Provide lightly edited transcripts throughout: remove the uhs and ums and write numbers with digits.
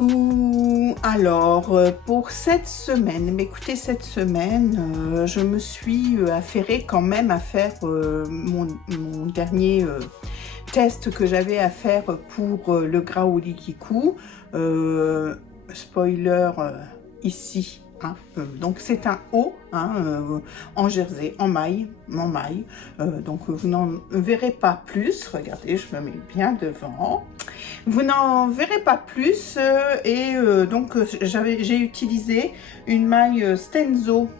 coucou. Alors pour cette semaine, mais écoutez, cette semaine je me suis affairée quand même à faire mon dernier test que j'avais à faire pour le Graoli Kikou. Spoiler ici. Hein, donc c'est un haut en jersey, en maille, donc vous n'en verrez pas plus. Regardez, je me mets bien devant. Vous n'en verrez pas plus donc j'ai utilisé une maille Stenzo.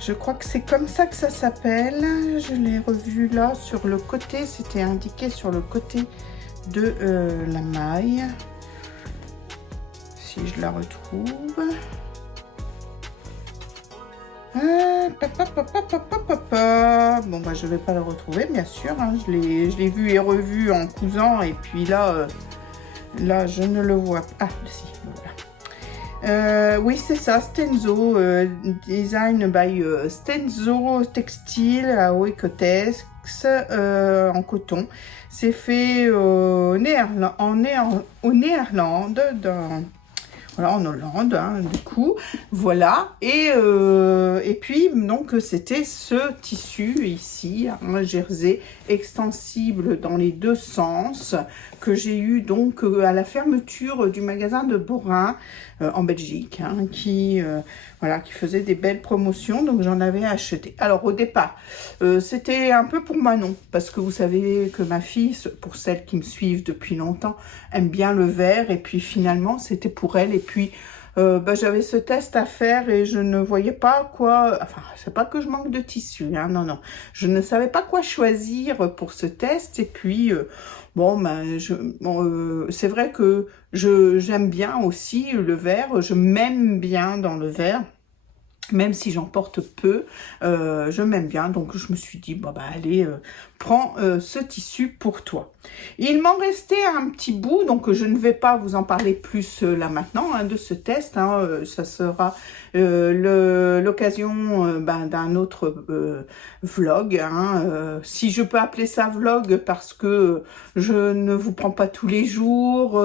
Je crois que c'est comme ça que ça s'appelle. Je l'ai revu là sur le côté, c'était indiqué sur le côté de la maille. Si je la retrouve. Bon bah je vais pas la retrouver bien sûr, hein. Je l'ai vu et revu en cousant et puis là je ne le vois pas. Ah si, voilà. Oui c'est ça, Stenzo, design by Stenzo Textile à Oecotex en coton. C'est fait au Néerlande, voilà, en Hollande, hein, du coup, voilà, et puis, donc, c'était ce tissu ici, un jersey extensible dans les deux sens, que j'ai eu, donc, à la fermeture du magasin de Borin, en Belgique, hein, qui faisait des belles promotions, donc j'en avais acheté. Alors, au départ, c'était un peu pour Manon, parce que vous savez que ma fille, pour celles qui me suivent depuis longtemps, aime bien le vert, et puis finalement, c'était pour elle, et puis j'avais ce test à faire et je ne voyais pas quoi, enfin c'est pas que je manque de tissu, hein, non, je ne savais pas quoi choisir pour ce test, et puis c'est vrai que j'aime bien aussi le vert, je m'aime bien dans le vert. Même si j'en porte peu, je m'aime bien, donc je me suis dit, allez, prends ce tissu pour toi. Il m'en restait un petit bout, donc je ne vais pas vous en parler plus là maintenant, hein, de ce test, hein, ça sera l'occasion d'un autre vlog, hein, si je peux appeler ça vlog, parce que je ne vous prends pas tous les jours,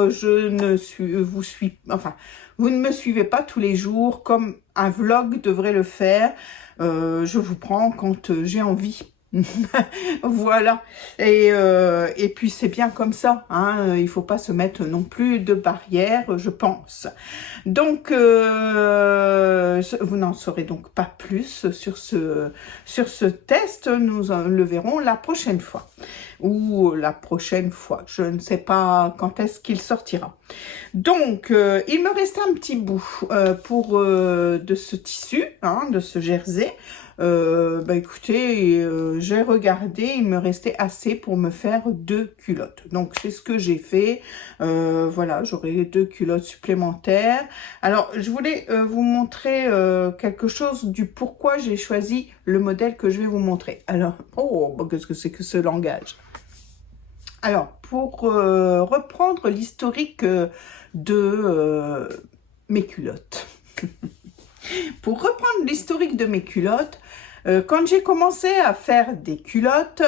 vous ne me suivez pas tous les jours comme un vlog devrait le faire. Je vous prends quand j'ai envie. Voilà. Et puis c'est bien comme ça, hein. Il faut pas se mettre non plus de barrières, je pense. Donc vous n'en saurez donc pas plus sur ce test. Nous le verrons la prochaine fois. Ou la prochaine fois, je ne sais pas quand est-ce qu'il sortira. Donc il me restait un petit bout de ce tissu, hein, de ce jersey. Écoutez, j'ai regardé, il me restait assez pour me faire 2 culottes. Donc c'est ce que j'ai fait. Voilà, j'aurai 2 culottes supplémentaires. Alors je voulais vous montrer quelque chose du pourquoi j'ai choisi le modèle que je vais vous montrer. Alors, qu'est-ce que c'est que ce langage? Alors, pour reprendre l'historique de mes culottes. Pour reprendre l'historique de mes culottes, quand j'ai commencé à faire des culottes,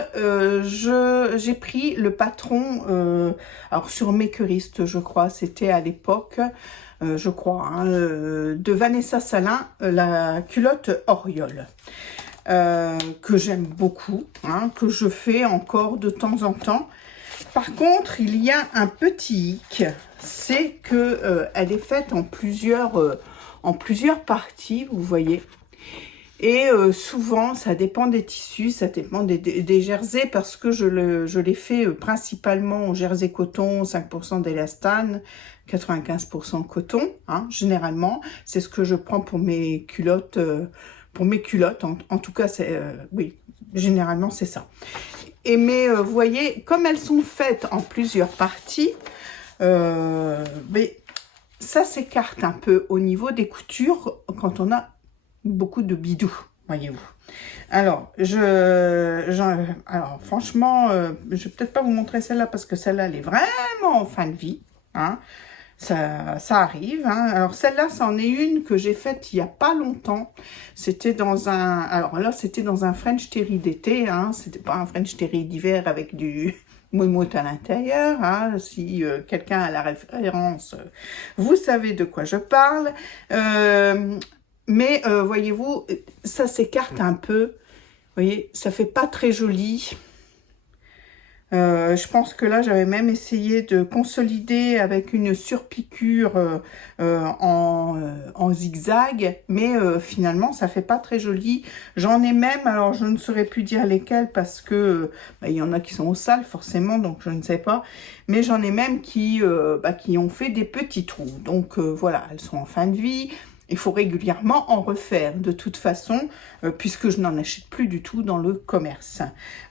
j'ai pris le patron, alors sur Makerist, je crois, c'était à l'époque, je crois, hein, de Vanessa Salin, la culotte Oriole. Que j'aime beaucoup, hein, que je fais encore de temps en temps. Par contre, il y a un petit hic, c'est que elle est faite en plusieurs parties, vous voyez. Et souvent, ça dépend des tissus, ça dépend des jerseys, parce que je les fais principalement en jersey coton, 5% d'élastane, 95% coton, hein, généralement. C'est ce que je prends pour mes culottes, en tout cas, oui, généralement, c'est ça. Mais vous voyez, comme elles sont faites en plusieurs parties, mais ça s'écarte un peu au niveau des coutures quand on a beaucoup de bidou, voyez-vous. Alors, alors franchement, je vais peut-être pas vous montrer celle-là parce que celle-là, elle est vraiment en fin de vie, hein. Ça arrive, hein. Alors celle-là, c'en est une que j'ai faite il n'y a pas longtemps. C'était dans un... Alors là, c'était dans un French Terry d'été, hein. C'était pas un French Terry d'hiver avec du moumoute à l'intérieur, hein, si quelqu'un a la référence, vous savez de quoi je parle. Mais voyez-vous, ça s'écarte un peu. Vous voyez, ça fait pas très joli. Je pense que là, j'avais même essayé de consolider avec une surpiqûre en zigzag, mais finalement, ça fait pas très joli. J'en ai même, alors je ne saurais plus dire lesquelles parce que il y en a qui sont au sale forcément, donc je ne sais pas. Mais j'en ai même qui ont fait des petits trous. Donc voilà, elles sont en fin de vie. Il faut régulièrement en refaire, de toute façon, puisque je n'en achète plus du tout dans le commerce.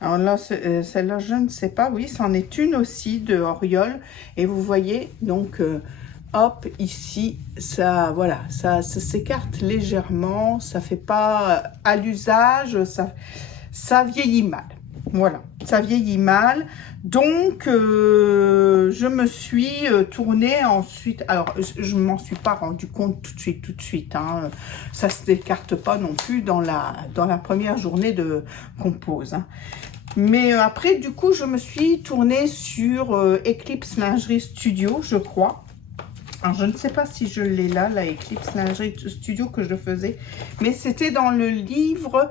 Alors là, celle-là, je ne sais pas. Oui, c'en est une aussi de Oriole. Et vous voyez, donc, hop, ici, ça, voilà, ça s'écarte légèrement. Ça fait pas à l'usage, ça vieillit mal. Voilà, ça vieillit mal. Donc, je me suis tournée ensuite. Alors, je ne m'en suis pas rendu compte tout de suite. Hein. Ça ne se décarte pas non plus dans la première journée de compose. Hein. Mais après, du coup, je me suis tournée sur Eclipse Lingerie Studio, je crois. Alors, je ne sais pas si je l'ai là, la Eclipse Lingerie Studio que je faisais, mais c'était dans le livre,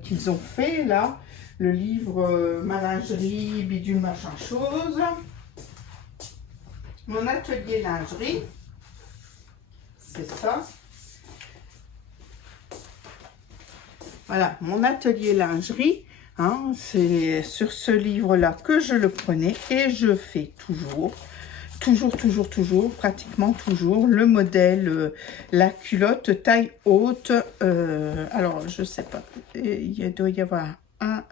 qu'ils ont fait là, le livre Ma lingerie, bidule, machin chose, mon atelier lingerie, c'est ça. Voilà, mon atelier lingerie. Hein, c'est sur ce livre-là que je le prenais et je fais toujours, pratiquement toujours, le modèle, la culotte taille haute. Alors, je sais pas, il doit y avoir un...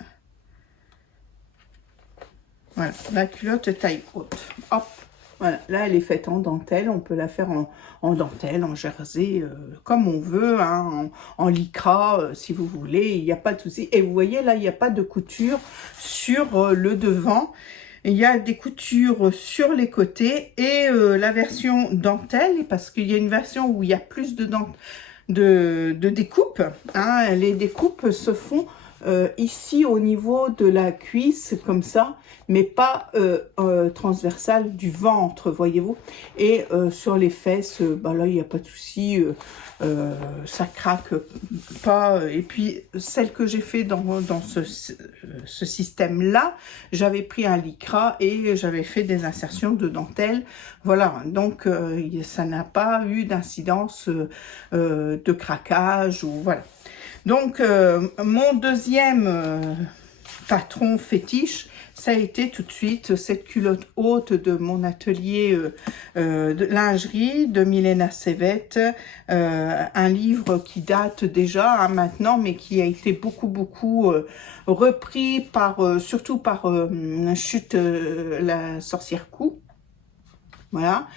Voilà, la culotte taille haute. Hop, voilà, là, elle est faite en dentelle. On peut la faire en dentelle, en jersey, comme on veut, hein, en lycra, si vous voulez. Il n'y a pas de souci. Et vous voyez, là, il n'y a pas de couture sur le devant. Il y a des coutures sur les côtés. Et la version dentelle, parce qu'il y a une version où il y a plus de découpe. Hein, les découpes se font ici au niveau de la cuisse comme ça, mais pas transversale du ventre, voyez-vous. Et sur les fesses, là il n'y a pas de souci, ça craque pas. Et puis celle que j'ai fait dans ce système là, j'avais pris un lycra et j'avais fait des insertions de dentelle. Voilà, donc ça n'a pas eu d'incidence de craquage ou voilà. Donc, mon deuxième patron fétiche, ça a été tout de suite cette culotte haute de mon atelier de lingerie de Milena Sevet, un livre qui date déjà hein, maintenant, mais qui a été beaucoup repris par, surtout par Chute la sorcière Cou. Voilà,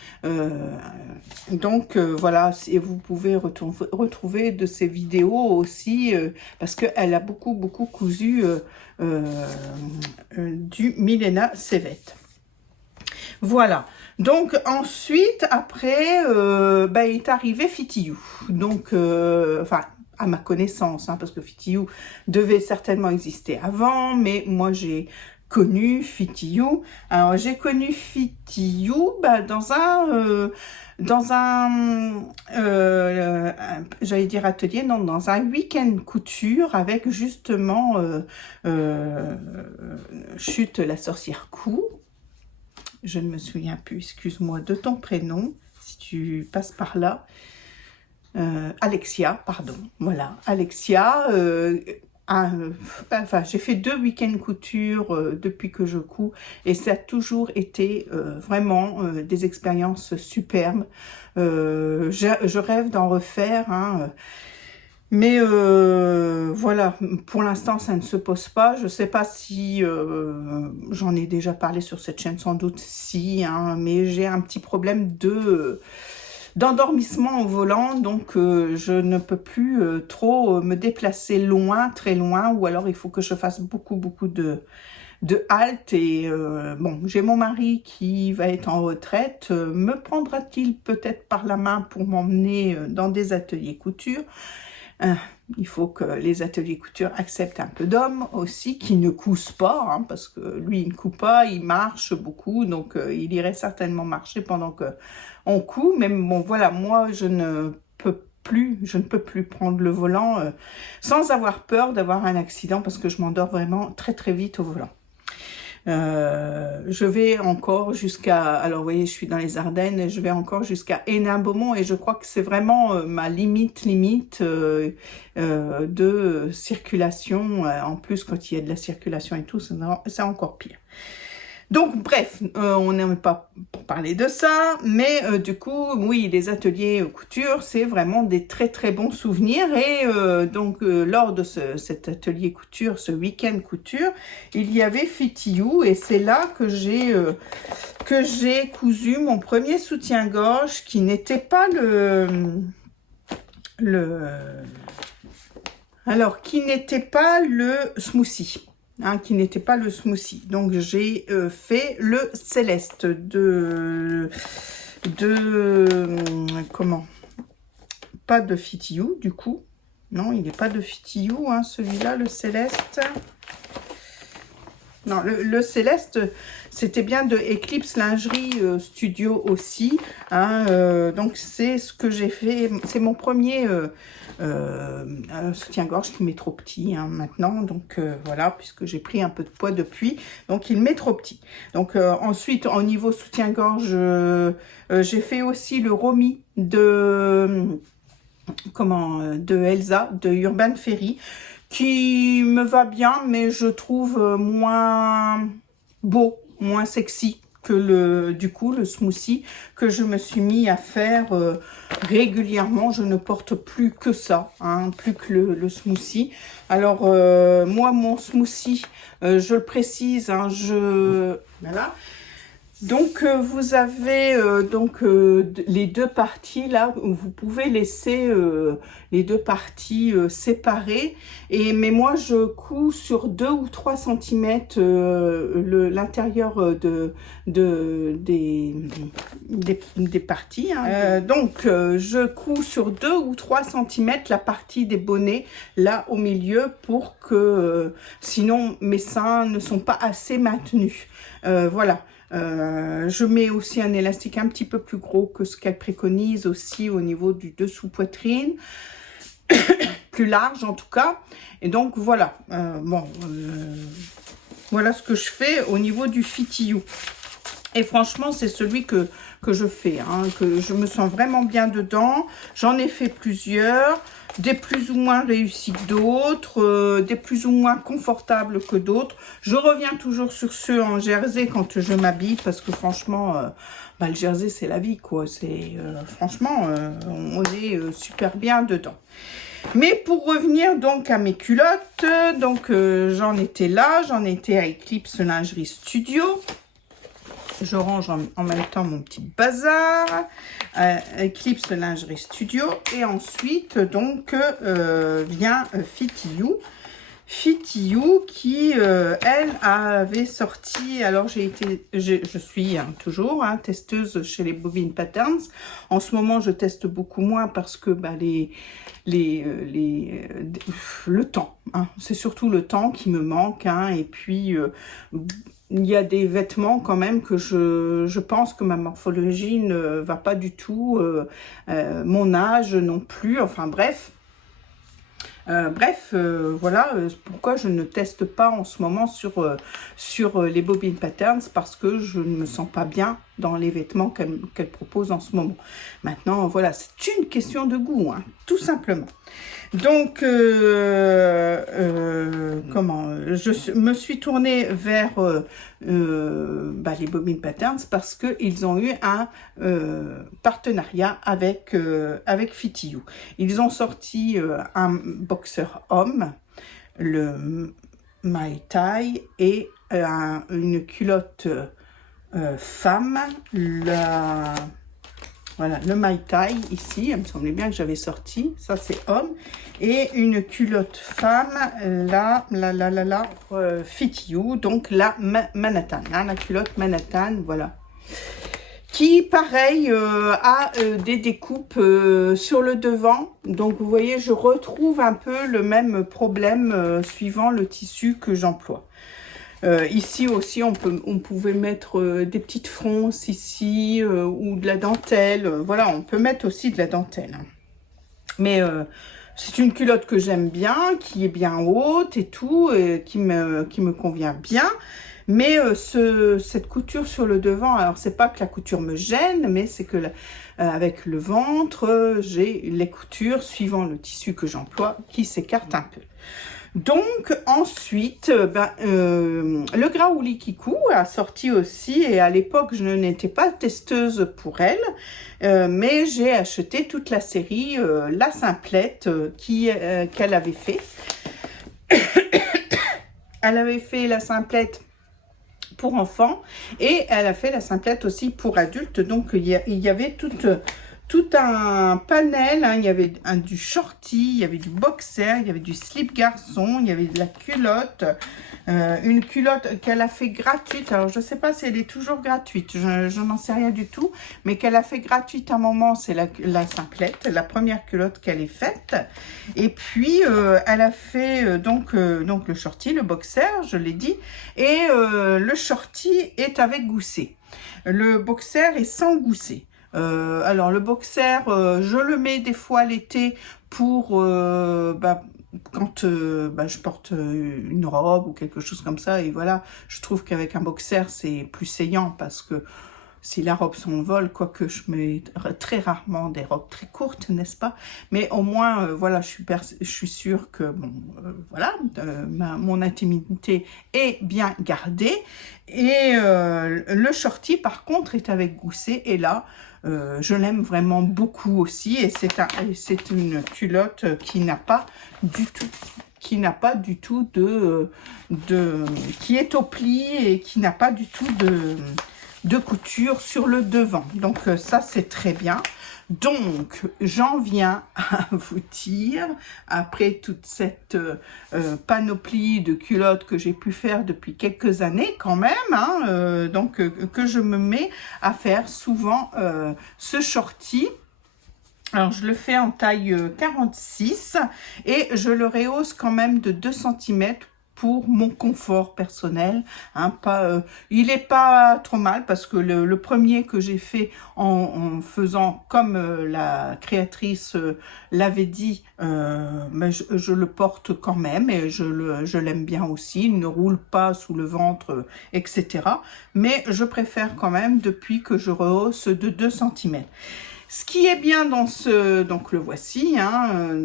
donc voilà, et vous pouvez retrouver de ces vidéos aussi, parce qu'elle a beaucoup cousu du Milena Sevet. Voilà, donc ensuite, après, est arrivé Fitiyou. Donc, enfin, à ma connaissance, hein, parce que Fitiyou devait certainement exister avant, mais moi j'ai connu Fitiyou. Alors j'ai connu Fitiyou dans un j'allais dire atelier, non, dans un week-end couture avec justement Chute la sorcière Cou. Je ne me souviens plus, excuse-moi, de ton prénom, si tu passes par là. Alexia, pardon, voilà, Alexia. Enfin, j'ai fait 2 week-ends couture depuis que je couds et ça a toujours été vraiment des expériences superbes. Je rêve d'en refaire, hein, mais voilà, pour l'instant ça ne se pose pas. Je ne sais pas si j'en ai déjà parlé sur cette chaîne, sans doute si, hein, mais j'ai un petit problème d'endormissement au volant, donc je ne peux plus trop me déplacer loin, très loin, ou alors il faut que je fasse beaucoup de halte. Et bon, j'ai mon mari qui va être en retraite, me prendra-t-il peut-être par la main pour m'emmener dans des ateliers couture? Il faut que les ateliers couture acceptent un peu d'hommes aussi, qui ne cousent pas, hein, parce que lui, il ne coud pas, il marche beaucoup, donc il irait certainement marcher pendant que on coud. Mais bon, voilà, moi, je ne peux plus prendre le volant sans avoir peur d'avoir un accident, parce que je m'endors vraiment très très vite au volant. Je vais encore jusqu'à, alors vous voyez, je suis dans les Ardennes, et je vais encore jusqu'à Hénin-Beaumont, et je crois que c'est vraiment ma limite de circulation. En plus, quand il y a de la circulation et tout, c'est encore pire. Donc, bref, on n'aime pas pour parler de ça, mais du coup, oui, les ateliers couture, c'est vraiment des très très bons souvenirs. Et donc, lors de cet atelier couture, ce week-end couture, il y avait Fit You, et c'est là que j'ai cousu mon premier soutien-gorge, qui n'était pas qui n'était pas le smoothie. Hein, qui n'était pas le smoothie. Donc j'ai fait le Céleste comment, pas de Fit You du coup. Non, il n'est pas de Fit You, hein, celui-là, le Céleste. Non, le Céleste, c'était bien de Eclipse Lingerie Studio aussi. Hein, donc c'est ce que j'ai fait, c'est mon premier soutien-gorge qui m'est trop petit, hein, maintenant. Donc voilà, puisque j'ai pris un peu de poids depuis, donc il m'est trop petit. Donc ensuite, au niveau soutien-gorge, j'ai fait aussi le Romy de Elsa, de Urban Fairy, qui me va bien, mais je trouve moins beau, moins sexy que le smoothie que je me suis mis à faire régulièrement. Je ne porte plus que ça, hein, plus que le smoothie. Alors moi, mon smoothie, je le précise, hein, voilà. Donc vous avez les deux parties là, où vous pouvez laisser les deux parties séparées, mais moi je couds sur 2 ou 3 cm l'intérieur des parties, hein. Donc je couds sur 2 ou 3 cm la partie des bonnets là au milieu, pour que sinon mes seins ne sont pas assez maintenus. Voilà. Je mets aussi un élastique un petit peu plus gros que ce qu'elle préconise aussi au niveau du dessous poitrine, plus large en tout cas. Et donc voilà, voilà ce que je fais au niveau du Fit You. Et franchement, c'est celui que je fais, hein, que je me sens vraiment bien dedans. J'en ai fait plusieurs, des plus ou moins réussis que d'autres, des plus ou moins confortables que d'autres. Je reviens toujours sur ceux en jersey quand je m'habille, parce que franchement, le jersey, c'est la vie, quoi. C'est franchement, on est super bien dedans. Mais pour revenir donc à mes culottes, donc j'en étais à Eclipse Lingerie Studio. Je range en même temps mon petit bazar, Eclipse Lingerie Studio, et ensuite donc vient Fit You. Fit You qui, elle, avait sorti, alors je suis toujours testeuse chez les Bobine Patterns. En ce moment, je teste beaucoup moins parce que le temps, hein, c'est surtout le temps qui me manque, hein, et puis il y a des vêtements quand même que je pense que ma morphologie ne va pas du tout, mon âge non plus, enfin bref. Voilà pourquoi je ne teste pas en ce moment sur les Bobine Patterns, parce que je ne me sens pas bien dans les vêtements qu'elle propose en ce moment. Maintenant, voilà, c'est une question de goût, hein, tout simplement. Donc, je me suis tournée vers les Bobine Patterns, parce qu'ils ont eu un partenariat avec Fit You. Ils ont sorti un boxer homme, le Mai Tai, et une culotte femme, voilà, le Mai Tai ici, il me semblait bien que j'avais sorti, ça c'est homme, et une culotte femme, Fit You, donc la Manhattan, hein, la culotte Manhattan, voilà, qui, pareil, a des découpes sur le devant. Donc, vous voyez, je retrouve un peu le même problème suivant le tissu que j'emploie. Ici aussi, on pouvait mettre des petites fronces ici ou de la dentelle. Voilà, on peut mettre aussi de la dentelle. Mais c'est une culotte que j'aime bien, qui est bien haute et tout, et qui me convient bien. Mais cette couture sur le devant, alors c'est pas que la couture me gêne, mais c'est que avec le ventre, j'ai les coutures, suivant le tissu que j'emploie, qui s'écartent un peu. Donc ensuite, le Graouli Kikou a sorti aussi, et à l'époque je n'étais pas testeuse pour elle, mais j'ai acheté toute la série La Simplette qu'elle avait fait. Elle avait fait La Simplette pour enfants et elle a fait La Simplette aussi pour adultes. Donc il y avait tout un panel, hein. Il y avait du shorty, il y avait du boxer, il y avait du slip garçon, il y avait de la culotte, une culotte qu'elle a fait gratuite. Alors je ne sais pas si elle est toujours gratuite, je n'en sais rien du tout, mais qu'elle a fait gratuite à un moment, c'est la Simplette, la première culotte qu'elle ait faite. Et puis elle a fait donc le shorty, le boxer, je l'ai dit, et le shorty est avec gousset. Le boxer est sans gousset. Alors le boxer, je le mets des fois l'été pour quand je porte une robe ou quelque chose comme ça, et voilà, je trouve qu'avec un boxer c'est plus saillant, parce que si la robe s'envole, quoique je mets très rarement des robes très courtes, n'est-ce pas? Mais au moins, voilà, je suis sûre que, bon, voilà, mon intimité est bien gardée. Et le shorty, par contre, est avec gousset. Et là, je l'aime vraiment beaucoup aussi. Et c'est une culotte qui n'a pas du tout qui est au pli et qui n'a pas du tout de couture sur le devant. Donc ça, c'est très bien. Donc j'en viens à vous dire, après toute cette panoplie de culottes que j'ai pu faire depuis quelques années quand même, hein, donc que je me mets à faire souvent ce shorty. Alors, je le fais en taille 46 et je le rehausse quand même de 2 cm pour mon confort personnel. Hein, il n'est pas trop mal, parce que le premier que j'ai fait en faisant comme la créatrice l'avait dit, mais je le porte quand même et je l'aime bien aussi. Il ne roule pas sous le ventre, etc. Mais je préfère quand même depuis que je rehausse de 2 cm. Ce qui est bien dans donc le voici, hein,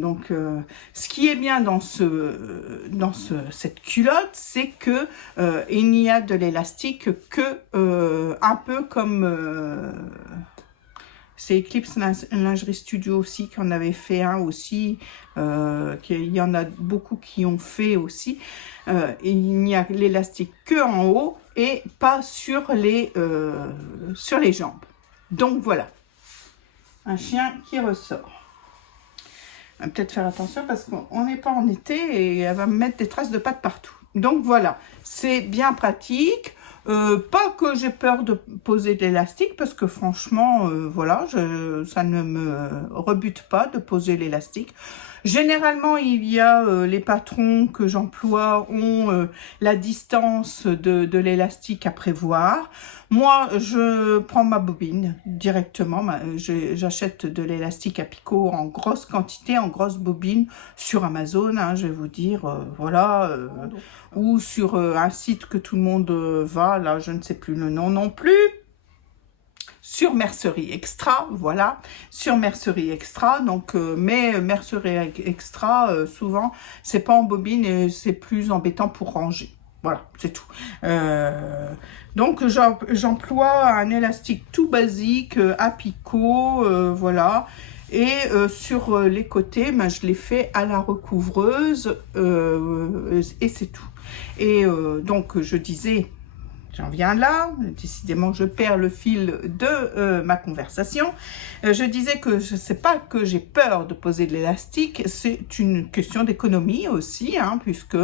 ce qui est bien dans cette culotte, c'est que il n'y a de l'élastique que un peu comme c'est Eclipse Lingerie Studio aussi qui en avait fait un aussi, il y en a beaucoup qui ont fait aussi. Il n'y a l'élastique que en haut et pas sur les jambes. Donc voilà. Un chien qui ressort. On va peut-être faire attention parce qu'on n'est pas en été et elle va me mettre des traces de pattes partout. Donc voilà, c'est bien pratique. Pas que j'ai peur de poser de l'élastique, parce que franchement, voilà, ça ne me rebute pas de poser l'élastique. Généralement, il y a les patrons que j'emploie ont la distance de l'élastique à prévoir. Moi, je prends ma bobine directement. J'achète de l'élastique à picot en grosse quantité, en grosse bobine sur Amazon, hein, je vais vous dire, voilà, ou sur un site que tout le monde va, là, je ne sais plus le nom non plus. Sur Mercerie Extra, voilà, sur Mercerie Extra, donc, mais Mercerie Extra, souvent, c'est pas en bobine et c'est plus embêtant pour ranger. Voilà, c'est tout. Donc, j'emploie un élastique tout basique, à picot, voilà. Et sur les côtés, je l'ai fait à la recouvreuse et c'est tout. Et donc, je disais, j'en viens là. Décidément, je perds le fil de ma conversation. Je disais que je ne sais pas que j'ai peur de poser de l'élastique. C'est une question d'économie aussi, hein, puisque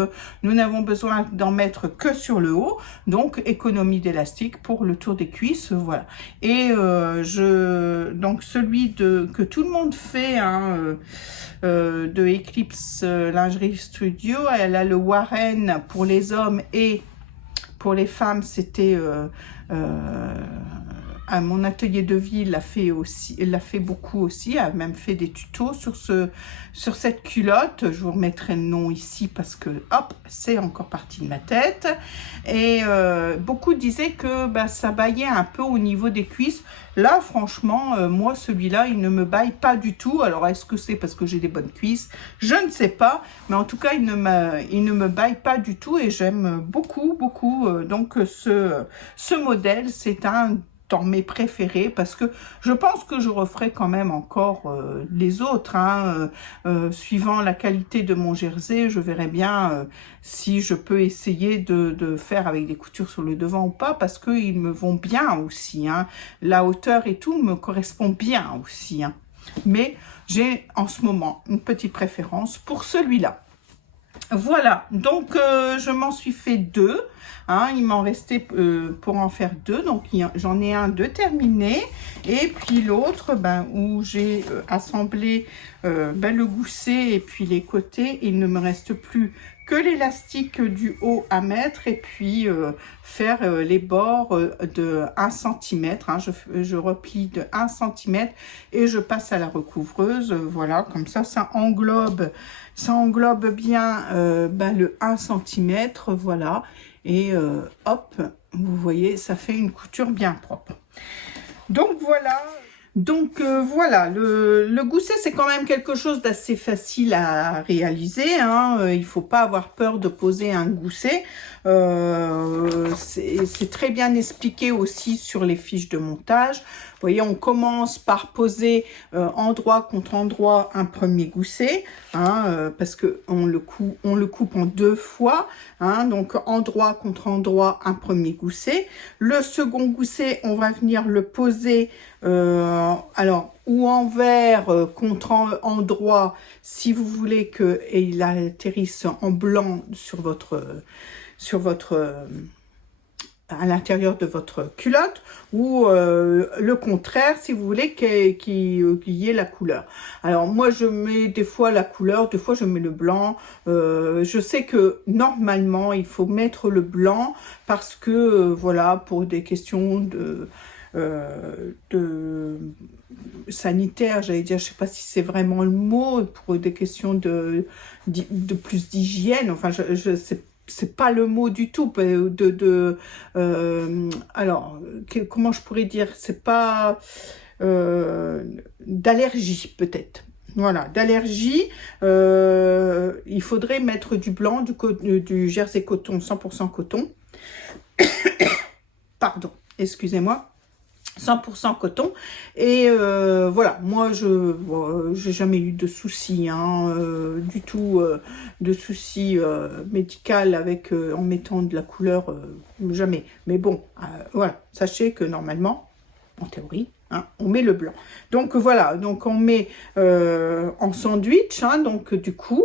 nous n'avons besoin d'en mettre que sur le haut. Donc, économie d'élastique pour le tour des cuisses, voilà. Et donc, celui que tout le monde fait, hein, de Eclipse Lingerie Studio, elle a le Warren pour les hommes et pour les femmes, c'était à mon atelier de vie, il l'a fait aussi, il l'a fait beaucoup aussi, a même fait des tutos sur cette culotte. Je vous remettrai le nom ici parce que hop, c'est encore parti de ma tête. Et beaucoup disaient que ça baillait un peu au niveau des cuisses. Là, franchement, moi, celui-là, il ne me baille pas du tout. Alors, est-ce que c'est parce que j'ai des bonnes cuisses? Je ne sais pas. Mais en tout cas, il ne me baille pas du tout. Et j'aime beaucoup, beaucoup. Donc, ce modèle, c'est un dans mes préférés parce que je pense que je referai quand même encore les autres. Hein, suivant la qualité de mon jersey, je verrai bien si je peux essayer de faire avec des coutures sur le devant ou pas, parce qu'ils me vont bien aussi. Hein. La hauteur et tout me correspond bien aussi. Hein. Mais j'ai en ce moment une petite préférence pour celui-là. Voilà, donc je m'en suis fait deux. Hein, il m'en restait pour en faire deux, donc j'en ai un de terminé. Et puis l'autre, où j'ai assemblé le gousset et puis les côtés, il ne me reste plus que l'élastique du haut à mettre et puis faire les bords de 1 cm. Hein, je replie de 1 cm et je passe à la recouvreuse. Voilà, comme ça englobe bien le 1 cm. Voilà, et hop, vous voyez, ça fait une couture bien propre. Donc voilà. Voilà, le gousset, c'est quand même quelque chose d'assez facile à réaliser. Hein. Il ne faut pas avoir peur de poser un gousset. C'est très bien expliqué aussi sur les fiches de montage. Vous voyez, on commence par poser endroit contre endroit un premier gousset, hein, parce que on le coupe en 2 fois. Hein, donc, endroit contre endroit, un premier gousset. Le second gousset, on va venir le poser alors ou envers contre endroit si vous voulez qu'il atterrisse en blanc sur votre à l'intérieur de votre culotte, ou le contraire si vous voulez qu'il y ait la couleur. Alors moi je mets des fois la couleur, des fois je mets le blanc. Je sais que normalement il faut mettre le blanc parce que voilà, pour des questions de sanitaire, j'allais dire, je sais pas si c'est vraiment le mot, pour des questions de plus d'hygiène, enfin je sais, c'est pas le mot du tout, alors comment je pourrais dire, c'est pas d'allergie peut-être. Voilà, d'allergie, il faudrait mettre du blanc, du jersey coton, 100% coton. Pardon, excusez-moi. 100% coton. Et voilà, moi j'ai jamais eu de soucis, hein, du tout, de soucis médical avec en mettant de la couleur, jamais. Mais bon, voilà, sachez que normalement, en théorie, hein, on met le blanc. Donc voilà, donc on met en sandwich, hein, donc du coup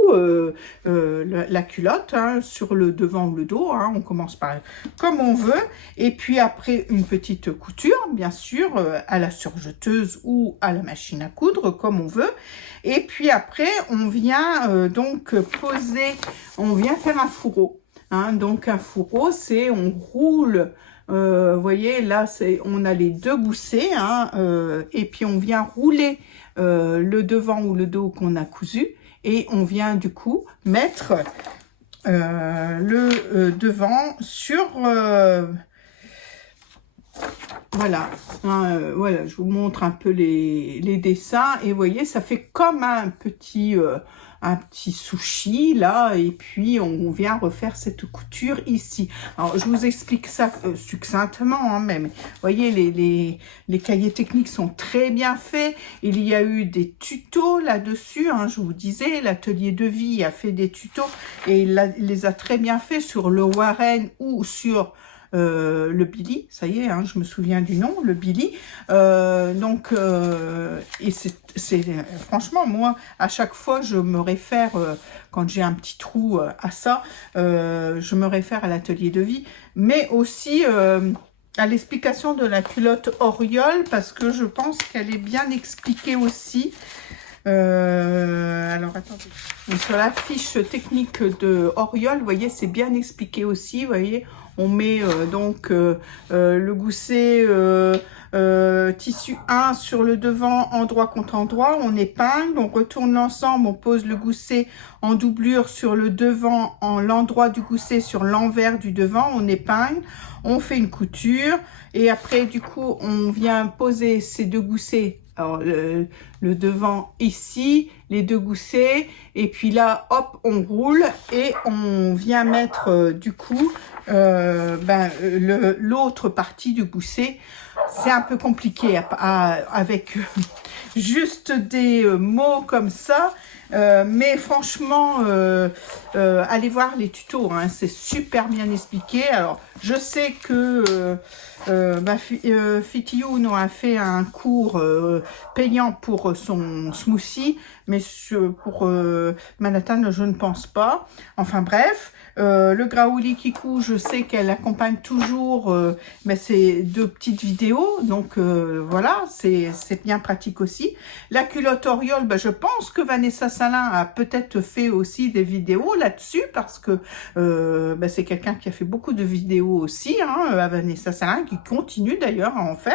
la culotte, hein, sur le devant ou le dos, hein, on commence par comme on veut, et puis après une petite couture, bien sûr, à la surjeteuse ou à la machine à coudre, comme on veut. Et puis après on vient donc poser, on vient faire un fourreau. Hein, donc un fourreau, c'est on roule. Vous voyez, là, on a les 2 goussets, hein, et puis on vient rouler le devant ou le dos qu'on a cousu, et on vient du coup mettre le devant sur... voilà, hein, voilà, je vous montre un peu les dessins, et vous voyez, ça fait comme un petit sushi là, et puis on vient refaire cette couture ici. Alors je vous explique ça succinctement, hein, même. Vous voyez, les cahiers techniques sont très bien faits. Il y a eu des tutos là-dessus, hein, je vous disais, l'atelier de vie a fait des tutos et il les a très bien fait sur le Warren ou sur le Billy, ça y est, hein, je me souviens du nom, le Billy. Et c'est franchement, moi, à chaque fois, je me réfère, quand j'ai un petit trou à ça, je me réfère à l'atelier de vie, mais aussi à l'explication de la culotte Oriole, parce que je pense qu'elle est bien expliquée aussi. Alors attendez, donc, sur la fiche technique de Oriole, vous voyez, c'est bien expliqué aussi. Vous voyez, on met le gousset tissu 1 sur le devant, endroit contre endroit, on épingle, on retourne l'ensemble, on pose le gousset en doublure sur le devant, en l'endroit du gousset sur l'envers du devant, on épingle, on fait une couture et après du coup on vient poser ces deux goussets. Alors, le devant ici, les deux goussets, et puis là, hop, on roule et on vient mettre du coup l'autre partie du gousset. C'est un peu compliqué avec juste des mots comme ça, mais franchement, allez voir les tutos, hein, c'est super bien expliqué. Alors, je sais que Fitiou nous a fait un cours payant pour son smoothie, mais pour Manhattan, je ne pense pas. Enfin bref, le Graouli Kikou, je sais qu'elle accompagne toujours ces deux petites vidéos, donc voilà, c'est bien pratique aussi. La culotte Oriole, je pense que Vanessa Salin a peut-être fait aussi des vidéos là-dessus, parce que c'est quelqu'un qui a fait beaucoup de vidéos aussi, hein, à Vanessa Salin, qui continue d'ailleurs à en faire.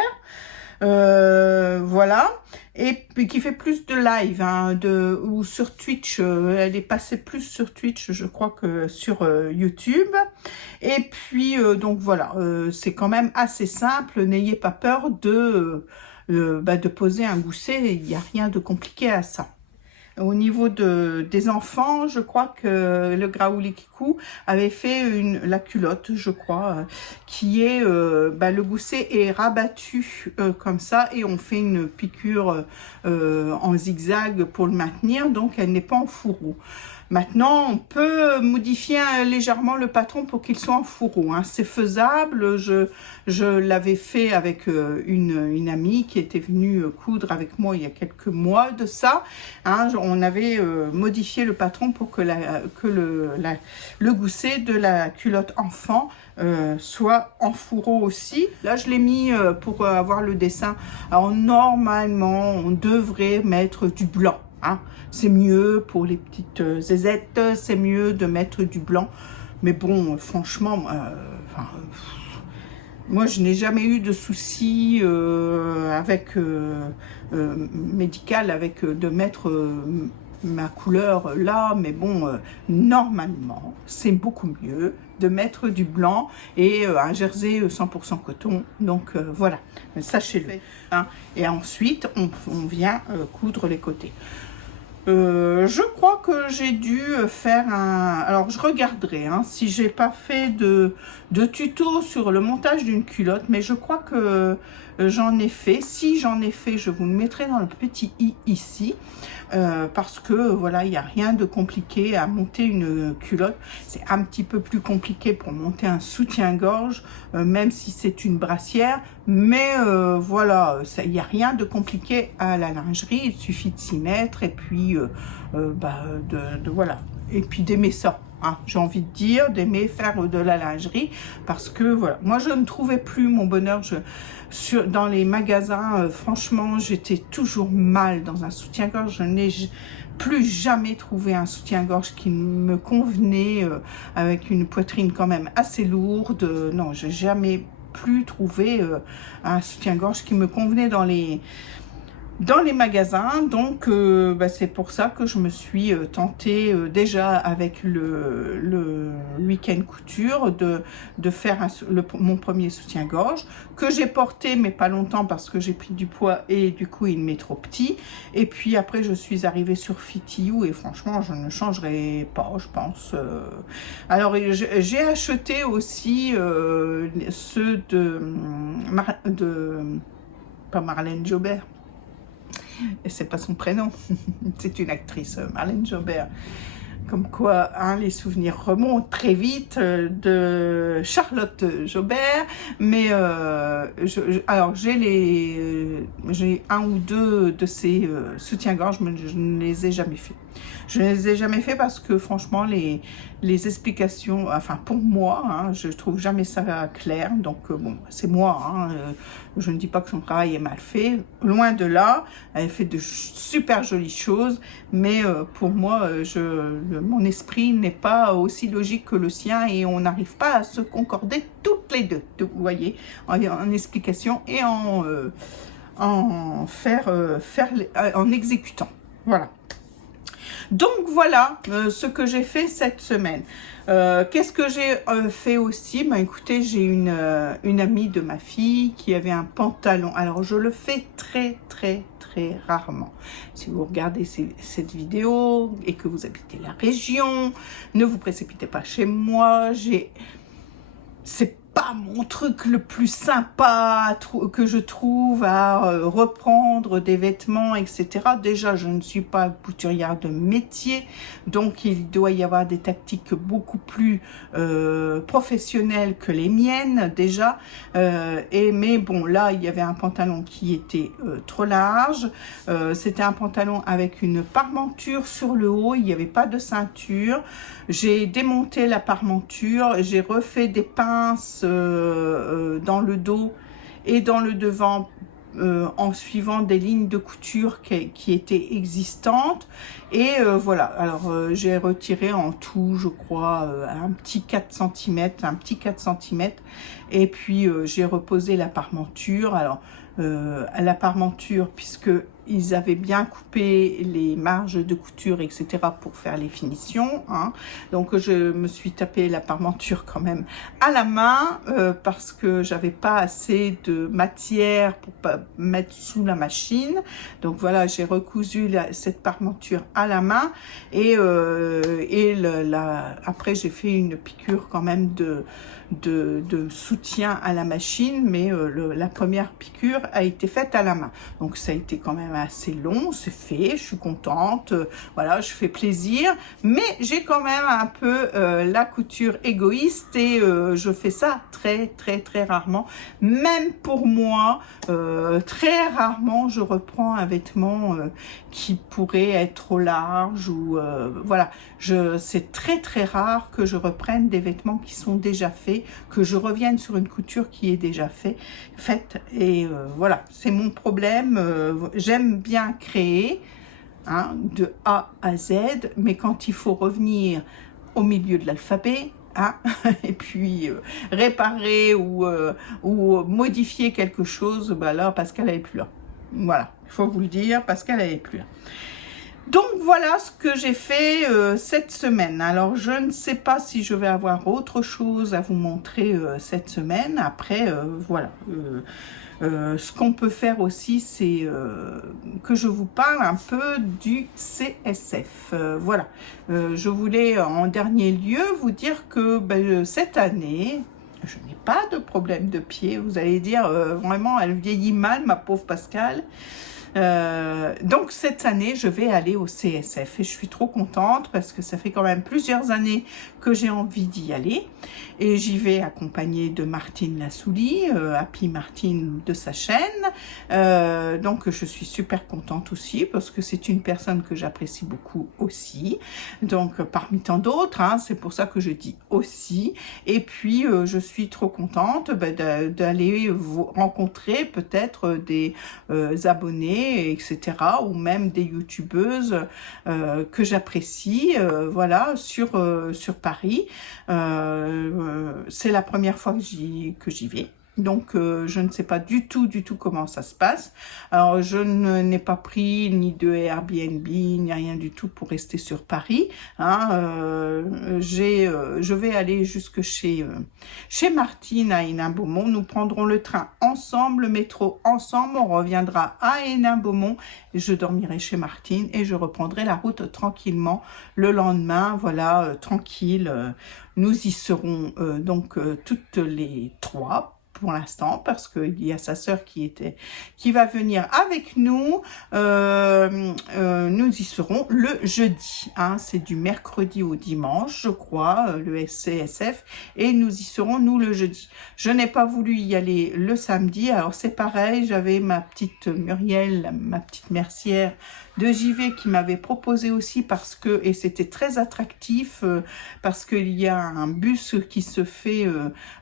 Voilà, et puis qui fait plus de live, hein, ou sur Twitch, elle est passée plus sur Twitch, je crois, que sur YouTube. Et puis, donc voilà, c'est quand même assez simple, n'ayez pas peur de poser un gousset, il n'y a rien de compliqué à ça. Au niveau des enfants, je crois que le Graouli Kikou avait fait la culotte, je crois, qui est, le gousset est rabattu comme ça et on fait une piqûre en zigzag pour le maintenir, donc elle n'est pas en fourreau. Maintenant, on peut modifier légèrement le patron pour qu'il soit en fourreau, hein. C'est faisable. Je l'avais fait avec une amie qui était venue coudre avec moi il y a quelques mois de ça, hein. On avait modifié le patron pour que le gousset de la culotte enfant soit en fourreau aussi. Là, je l'ai mis pour avoir le dessin. Alors, normalement, on devrait mettre du blanc, hein. C'est mieux pour les petites zézettes, c'est mieux de mettre du blanc. Mais bon, franchement, moi, je n'ai jamais eu de soucis médical avec de mettre ma couleur là. Mais bon, normalement, c'est beaucoup mieux de mettre du blanc et un jersey 100% coton. Donc voilà, sachez-le, hein. Et ensuite, on vient coudre les côtés. Je crois que j'ai dû faire alors je regarderai, hein, si j'ai pas fait de tuto sur le montage d'une culotte, mais je crois que j'en ai fait. Si j'en ai fait, je vous le mettrai dans le petit i ici, parce que voilà, il n'y a rien de compliqué à monter une culotte. C'est un petit peu plus compliqué pour monter un soutien-gorge, même si c'est une brassière, mais voilà, il n'y a rien de compliqué à la lingerie. Il suffit de s'y mettre et puis voilà, et puis d'aimer ça, hein, j'ai envie de dire, d'aimer faire de la lingerie, parce que voilà, moi je ne trouvais plus mon bonheur dans les magasins. Franchement, j'étais toujours mal dans un soutien-gorge. Je n'ai plus jamais trouvé un soutien-gorge qui me convenait, avec une poitrine quand même assez lourde. Non, j'ai jamais plus trouvé un soutien-gorge qui me convenait dans les magasins. Donc c'est pour ça que je me suis tentée déjà avec le week-end couture de faire mon premier soutien-gorge, que j'ai porté mais pas longtemps parce que j'ai pris du poids et du coup il m'est trop petit. Et puis après je suis arrivée sur Fitiou et franchement je ne changerai pas, je pense. Alors j'ai acheté aussi ceux pas Marlène Jobert, et c'est pas son prénom, c'est une actrice, Marlène Jobert. comme quoi hein, les souvenirs remontent très vite de Charlotte Jobert, mais alors j'ai un ou deux de ces soutiens-gorge, mais je ne les ai jamais fait. Je ne les ai jamais fait parce que franchement les explications, enfin pour moi, hein, je trouve jamais ça clair, donc bon, c'est moi, hein, je ne dis pas que son travail est mal fait, loin de là, elle fait de super jolies choses, mais pour moi, mon esprit n'est pas aussi logique que le sien et on n'arrive pas à se concorder toutes les deux, vous voyez, en explication et en exécutant, voilà. Donc voilà ce que j'ai fait cette semaine. Qu'est-ce que j'ai fait aussi? Ben, écoutez, j'ai une amie de ma fille qui avait un pantalon. Alors je le fais très rarement. Si vous regardez cette vidéo et que vous habitez la région, ne vous précipitez pas chez moi. C'est pas mon truc le plus sympa que je trouve à reprendre des vêtements, etc. Déjà, je ne suis pas couturière de métier, donc il doit y avoir des tactiques beaucoup plus professionnelles que les miennes, déjà. Mais bon, là, il y avait un pantalon qui était trop large. C'était un pantalon avec une parmenture sur le haut, il n'y avait pas de ceinture. J'ai démonté la parmenture, j'ai refait des pinces dans le dos et dans le devant en suivant des lignes de couture qui étaient existantes et voilà, alors j'ai retiré en tout je crois un petit 4 cm et puis j'ai reposé la parmenture. Alors à la parmenture, puisque ils avaient bien coupé les marges de couture, etc. pour faire les finitions, hein. Donc je me suis tapé la parmenture quand même à la main parce que j'avais pas assez de matière pour pas mettre sous la machine. Donc voilà, j'ai recousu cette parmenture à la main et après j'ai fait une piqûre quand même de soutien à la machine, mais la première piqûre a été faite à la main. Donc ça a été quand même assez long, c'est fait, je suis contente, voilà, je fais plaisir, mais j'ai quand même un peu la couture égoïste et je fais ça très rarement. Même pour moi, très rarement je reprends un vêtement qui pourrait être trop large ou voilà, c'est très rare que je reprenne des vêtements qui sont déjà faits, que je revienne sur une couture qui est déjà faite et voilà, c'est mon problème. J'aime bien créer hein, de A à Z, mais quand il faut revenir au milieu de l'alphabet, hein, et puis réparer ou modifier quelque chose, bah là Pascal elle est plus là. Voilà, il faut vous le dire, Pascal elle est plus là. Donc voilà ce que j'ai fait cette semaine. Alors je ne sais pas si je vais avoir autre chose à vous montrer cette semaine. Après voilà, ce qu'on peut faire aussi c'est que je vous parle un peu du CSF. Voilà, je voulais en dernier lieu vous dire que cette année, je n'ai pas de problème de pied. Vous allez dire vraiment elle vieillit mal ma pauvre Pascal. Donc cette année je vais aller au CSF et je suis trop contente parce que ça fait quand même plusieurs années que j'ai envie d'y aller et j'y vais accompagnée de Martine Lassouli, Happy Martine de sa chaîne, donc je suis super contente aussi parce que c'est une personne que j'apprécie beaucoup aussi, donc parmi tant d'autres, hein, c'est pour ça que je dis aussi. Et puis je suis trop contente d'aller vous rencontrer peut-être des abonnés, etc. ou même des youtubeuses que j'apprécie, voilà, sur Paris. C'est la première fois que j'y vais. Donc je ne sais pas du tout comment ça se passe. Alors je n'ai pas pris ni de Airbnb ni rien du tout pour rester sur Paris, hein. Je vais aller jusque chez Martine à Hénin-Beaumont. Nous prendrons le train ensemble, le métro ensemble, on reviendra à Hénin-Beaumont, je dormirai chez Martine et je reprendrai la route tranquillement le lendemain, voilà, tranquille. Nous y serons donc toutes les trois. pour l'instant parce qu'il y a sa sœur qui va venir avec nous. Nous y serons le jeudi. Hein, c'est du mercredi au dimanche, je crois, le CSF. Et nous y serons, nous, le jeudi. Je n'ai pas voulu y aller le samedi. Alors, c'est pareil, j'avais ma petite Muriel, ma petite mercière de JV qui m'avait proposé aussi parce que, et c'était très attractif, parce qu'il y a un bus qui se fait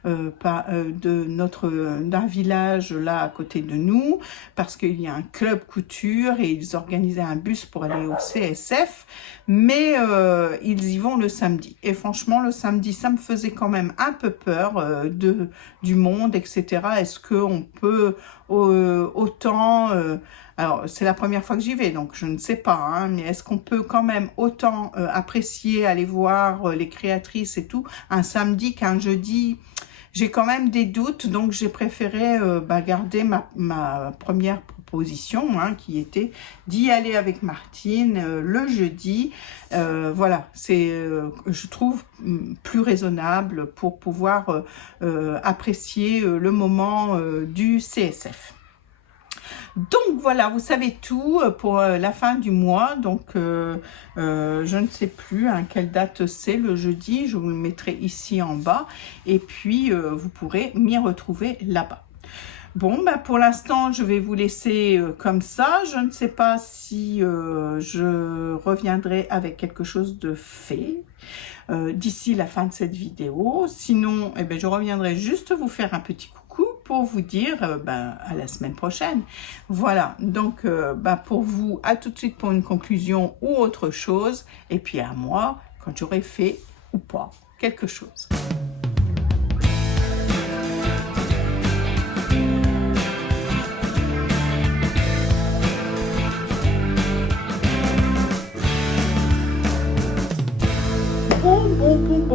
d'un village là à côté de nous, parce qu'il y a un club couture et ils organisaient un bus pour aller au CSF, mais ils y vont le samedi. Et franchement, le samedi, ça me faisait quand même un peu peur du monde, etc. Est-ce qu'on peut autant... alors, c'est la première fois que j'y vais, donc je ne sais pas, hein, mais est-ce qu'on peut quand même autant apprécier, aller voir les créatrices et tout, un samedi qu'un jeudi? J'ai quand même des doutes, donc j'ai préféré garder ma première proposition, hein, qui était d'y aller avec Martine le jeudi. Voilà, c'est, je trouve, plus raisonnable pour pouvoir apprécier le moment du CSF. Donc voilà, vous savez tout pour la fin du mois. Donc je ne sais plus quelle date c'est le jeudi. Je vous le mettrai ici en bas. Et puis vous pourrez m'y retrouver là-bas. Bon, pour l'instant, je vais vous laisser comme ça. Je ne sais pas si je reviendrai avec quelque chose de fait d'ici la fin de cette vidéo. Sinon, eh bien, je reviendrai juste vous faire un petit coucou pour vous dire à la semaine prochaine. Voilà, donc pour vous, à tout de suite pour une conclusion ou autre chose. Et puis à moi, quand j'aurai fait ou pas quelque chose.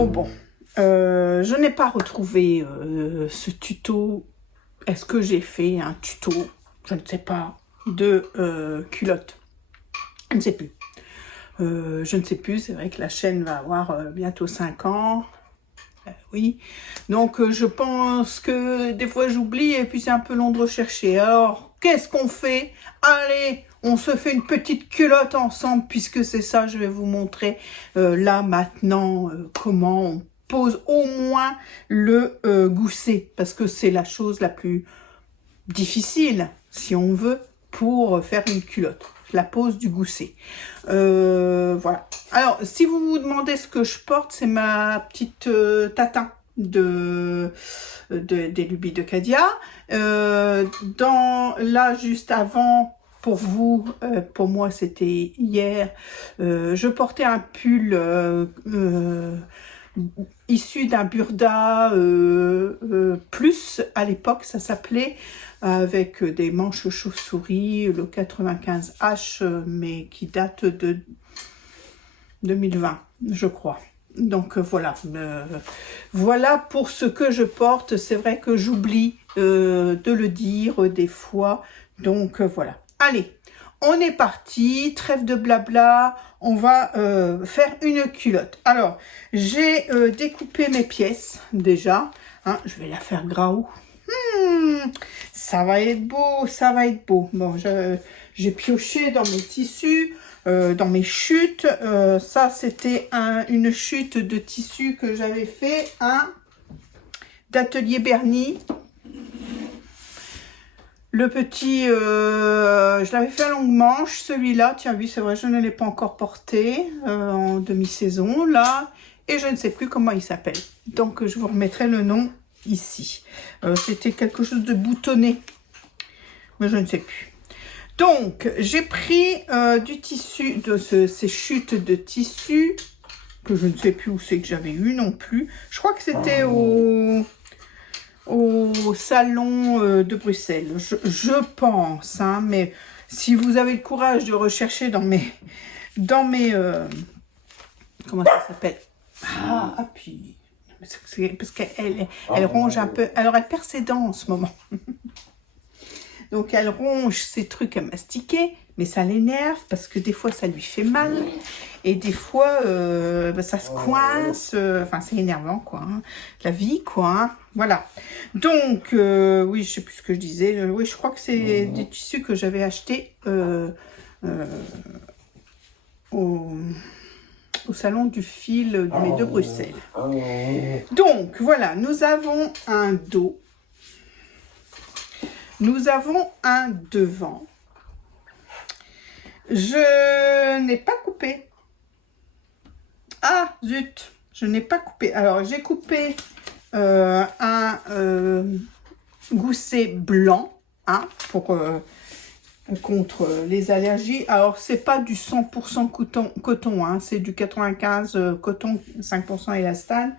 Bon. Je n'ai pas retrouvé ce tuto. Est-ce que j'ai fait un tuto, je ne sais pas, de culottes? Je ne sais plus. Je ne sais plus, c'est vrai que la chaîne va avoir bientôt 5 ans. Oui, donc je pense que des fois j'oublie et puis c'est un peu long de rechercher. Alors, qu'est-ce qu'on fait? Allez, on se fait une petite culotte ensemble puisque c'est ça, je vais vous montrer là maintenant comment on pose au moins le gousset parce que c'est la chose la plus difficile, si on veut, pour faire une culotte. La pose du gousset. Voilà. Alors, si vous vous demandez ce que je porte, c'est ma petite tatin des lubies de Cadia. Là, juste avant, pour vous, pour moi, c'était hier, je portais un pull issu d'un burda plus, à l'époque, ça s'appelait, avec des manches chauves-souris, le 95H, mais qui date de 2020, je crois. Donc voilà, voilà pour ce que je porte. C'est vrai que j'oublie de le dire des fois, donc voilà. Allez, on est parti, trêve de blabla, on va faire une culotte. Alors, j'ai découpé mes pièces déjà, hein, je vais la faire graou. Ça va être beau, ça va être beau. Bon, j'ai pioché dans mes tissus, dans mes chutes. Ça, c'était une chute de tissu que j'avais fait, d'Atelier Bernie. Le petit, je l'avais fait à longue manche, celui-là. Tiens, oui, c'est vrai, je ne l'ai pas encore porté en demi-saison, là. Et je ne sais plus comment il s'appelle. Donc, je vous remettrai le nom ici. C'était quelque chose de boutonné, mais je ne sais plus. Donc, j'ai pris du tissu, de ces chutes de tissu, que je ne sais plus où c'est que j'avais eu non plus. Je crois que c'était au salon de Bruxelles, je pense, hein, mais si vous avez le courage de rechercher dans mes comment ça s'appelle? Puis... parce qu'elle ronge un peu. Alors, elle perd ses dents en ce moment. Donc, elle ronge ses trucs à mastiquer. mais ça l'énerve parce que des fois ça lui fait mal et des fois ça se coince, enfin c'est énervant quoi, hein. La vie quoi, hein. Voilà. Donc oui, je sais plus ce que je disais, oui je crois que c'est des tissus que j'avais achetés au salon du fil de Bruxelles. Donc voilà, nous avons un dos, nous avons un devant. Je n'ai pas coupé. Ah zut, je n'ai pas coupé. Alors j'ai coupé un gousset blanc, hein, pour contre les allergies. Alors c'est pas du 100% coton, hein, c'est du 95 coton, 5% élastane.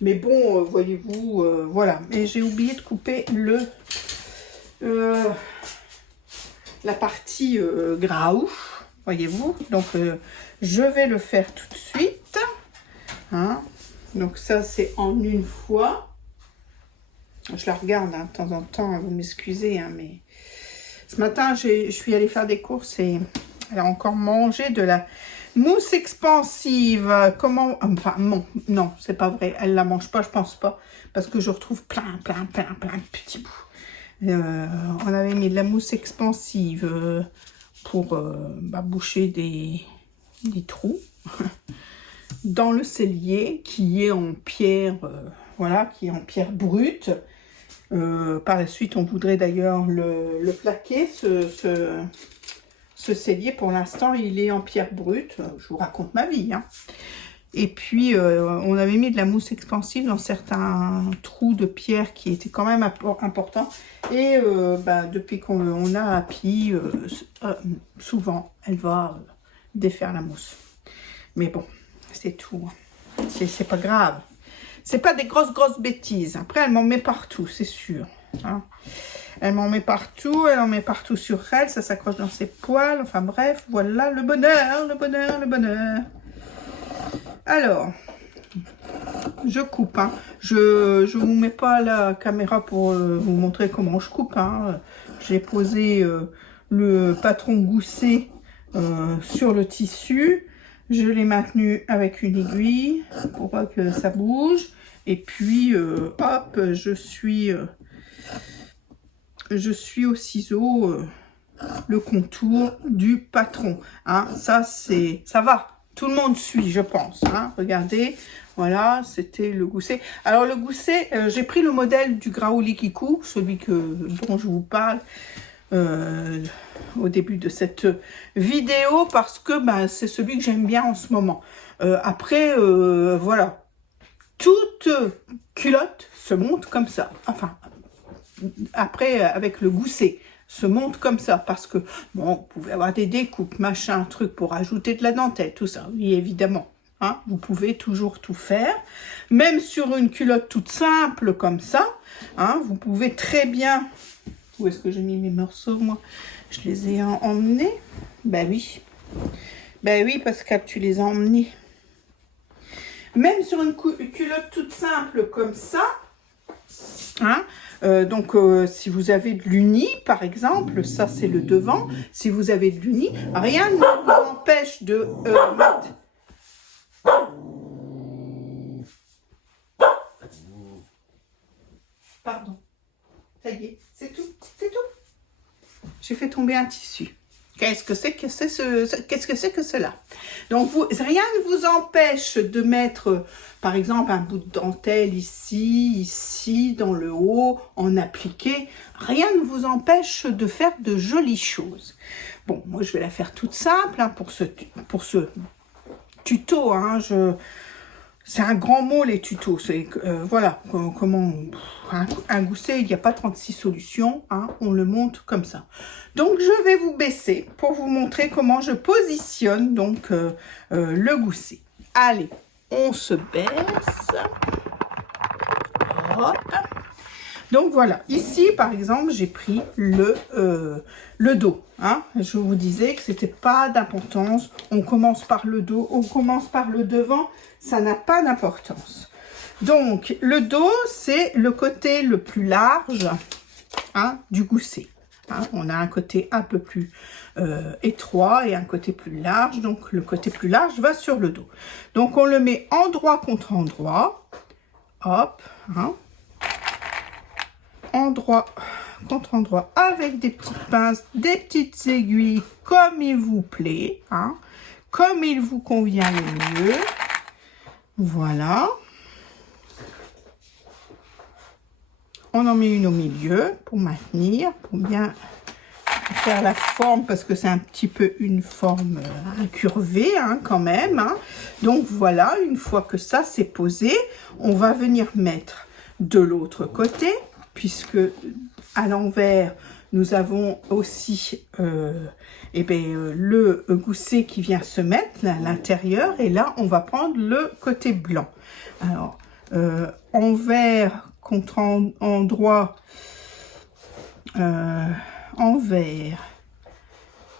Mais bon, voyez-vous, voilà. Et j'ai oublié de couper la partie graou, voyez-vous. Donc je vais le faire tout de suite, hein. Donc ça c'est en une fois. Je la regarde hein, de temps en temps, vous m'excusez, hein, mais ce matin je suis allée faire des courses et elle a encore mangé de la mousse expansive. Comment, enfin non, c'est pas vrai, elle la mange pas, je pense pas, parce que je retrouve plein de petits bouts. On avait mis de la mousse expansive pour boucher des trous dans le cellier qui est en pierre, voilà, qui est en pierre brute. Par la suite, on voudrait d'ailleurs le plaquer, ce cellier. Pour l'instant, il est en pierre brute. Je vous raconte ma vie, hein. Et puis, on avait mis de la mousse expansive dans certains trous de pierre qui étaient quand même importants. Et depuis qu'on a appris, souvent, elle va défaire la mousse. Mais bon, c'est tout. C'est pas grave. C'est pas des grosses bêtises. Après, elle m'en met partout, c'est sûr, hein. Elle m'en met partout, elle en met partout sur elle. Ça s'accroche dans ses poils. Enfin bref, voilà le bonheur, le bonheur. Alors, je coupe, hein. Je vous mets pas la caméra pour vous montrer comment je coupe, hein. J'ai posé le patron gousset sur le tissu. Je l'ai maintenu avec une aiguille pour pas que ça bouge. Et puis, hop, je suis au ciseau le contour du patron, hein. Ça va. Tout le monde suit, je pense, hein. Regardez, voilà, c'était le gousset. Alors, le gousset, j'ai pris le modèle du Graouli Kikou, celui dont je vous parle au début de cette vidéo, parce que c'est celui que j'aime bien en ce moment. Après, voilà, toute culotte se monte comme ça. Enfin, après, avec le gousset, se monte comme ça, parce que, bon, vous pouvez avoir des découpes, machin, truc pour ajouter de la dentelle, tout ça, oui, évidemment, hein, vous pouvez toujours tout faire, même sur une culotte toute simple comme ça, hein, vous pouvez très bien, où est-ce que j'ai mis mes morceaux, moi, je les ai emmenés, ben oui, parce que tu les as emmenés, même sur une culotte toute simple comme ça, hein. Donc si vous avez de l'uni par exemple, ça c'est le devant, si vous avez de l'uni, rien ne vous empêche de mettre... Pardon, ça y est, c'est tout. J'ai fait tomber un tissu. Qu'est-ce que c'est que cela? Donc, rien ne vous empêche de mettre, par exemple, un bout de dentelle ici, dans le haut, en appliqué. Rien ne vous empêche de faire de jolies choses. Bon, moi, je vais la faire toute simple, hein, pour ce tuto. Hein, c'est un grand mot, les tutos. Voilà, comment... Un gousset, il n'y a pas 36 solutions, hein, on le monte comme ça. Donc, je vais vous baisser pour vous montrer comment je positionne donc le gousset. Allez, on se baisse. Hop. Donc, voilà. Ici, par exemple, j'ai pris le dos. Hein. Je vous disais que c'était pas d'importance. On commence par le dos, on commence par le devant. Ça n'a pas d'importance. Donc, le dos, c'est le côté le plus large, hein, du gousset. hein. On a un côté un peu plus étroit et un côté plus large. Donc, le côté plus large va sur le dos. Donc, on le met endroit contre endroit. Hop, hein. Endroit contre endroit avec des petites pinces, des petites aiguilles, comme il vous plaît, hein. Comme il vous convient le mieux. Voilà. On en met une au milieu pour maintenir, pour bien faire la forme, parce que c'est un petit peu une forme incurvée, hein, quand même, hein. Donc voilà, une fois que ça c'est posé, on va venir mettre de l'autre côté, puisque à l'envers, nous avons aussi le gousset qui vient se mettre à l'intérieur. Et là, on va prendre le côté blanc. Alors, envers contre endroit, envers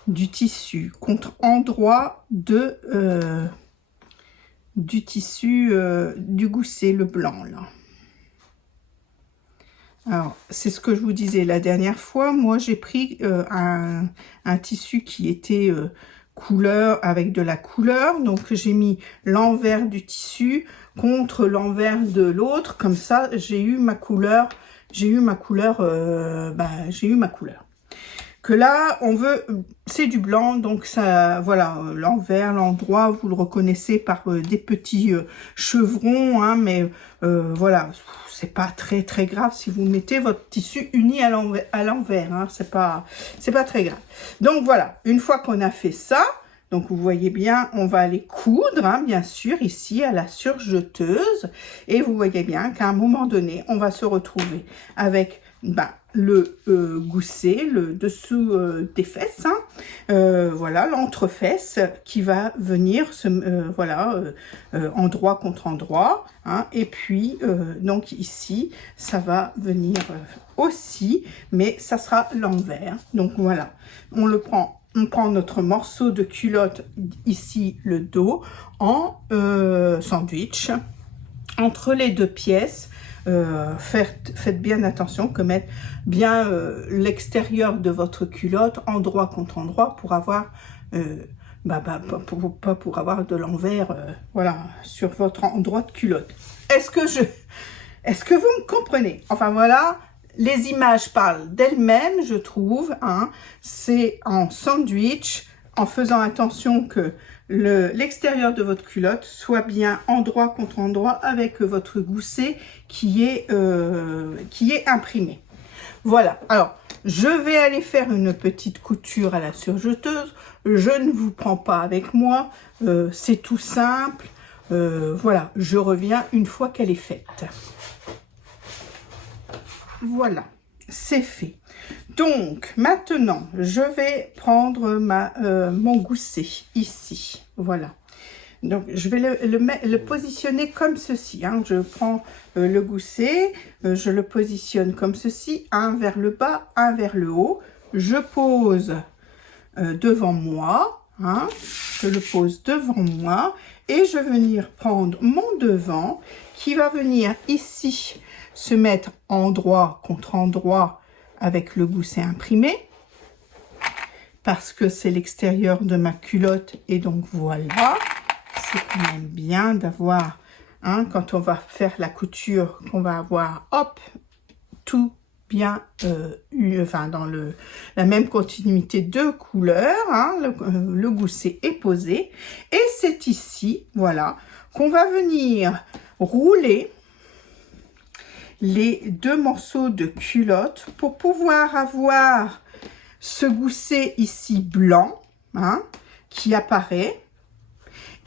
du tissu contre endroit du tissu du gousset, le blanc, là. Alors, c'est ce que je vous disais la dernière fois. Moi, j'ai pris un tissu qui était couleur, avec de la couleur. Donc, j'ai mis l'envers du tissu contre l'envers de l'autre. Comme ça, j'ai eu ma couleur. J'ai eu ma couleur. Que là, on veut, c'est du blanc, donc ça, voilà, l'envers, l'endroit, vous le reconnaissez par des petits chevrons, hein, mais voilà, c'est pas très très grave si vous mettez votre tissu uni à l'envers, hein, c'est pas très grave. Donc voilà, une fois qu'on a fait ça, donc vous voyez bien, on va aller coudre, hein, bien sûr, ici à la surjeteuse, et vous voyez bien qu'à un moment donné, on va se retrouver avec le gousset, le dessous des fesses, hein, voilà, l'entrefesse qui va venir endroit contre endroit, hein, et puis donc ici ça va venir aussi, mais ça sera l'envers. Donc voilà, on prend notre morceau de culotte, ici le dos, en sandwich entre les deux pièces. Faites bien attention que mettre bien l'extérieur de votre culotte endroit contre endroit pour avoir pas pour avoir de l'envers voilà, sur votre endroit de culotte. Est-ce que vous me comprenez? Enfin voilà, les images parlent d'elles-mêmes, je trouve, hein. C'est en sandwich, en faisant attention que l'extérieur de votre culotte soit bien endroit contre endroit avec votre gousset qui est imprimé. Voilà, alors je vais aller faire une petite couture à la surjeteuse. Je ne vous prends pas avec moi, c'est tout simple. Voilà, je reviens une fois qu'elle est faite. Voilà, c'est fait. Donc, maintenant, je vais prendre mon gousset ici. Voilà. Donc, je vais le positionner comme ceci, hein. Je prends le gousset, je le positionne comme ceci, un vers le bas, un vers le haut. Je pose devant moi, hein. Je le pose devant moi et je vais venir prendre mon devant qui va venir ici se mettre endroit contre endroit avec le gousset imprimé parce que c'est l'extérieur de ma culotte et donc voilà, c'est quand même bien d'avoir, hein, quand on va faire la couture, qu'on va avoir, hop, tout bien dans la même continuité de couleurs, hein, le gousset est posé et c'est ici, voilà, qu'on va venir rouler les deux morceaux de culotte pour pouvoir avoir ce gousset ici blanc, hein, qui apparaît.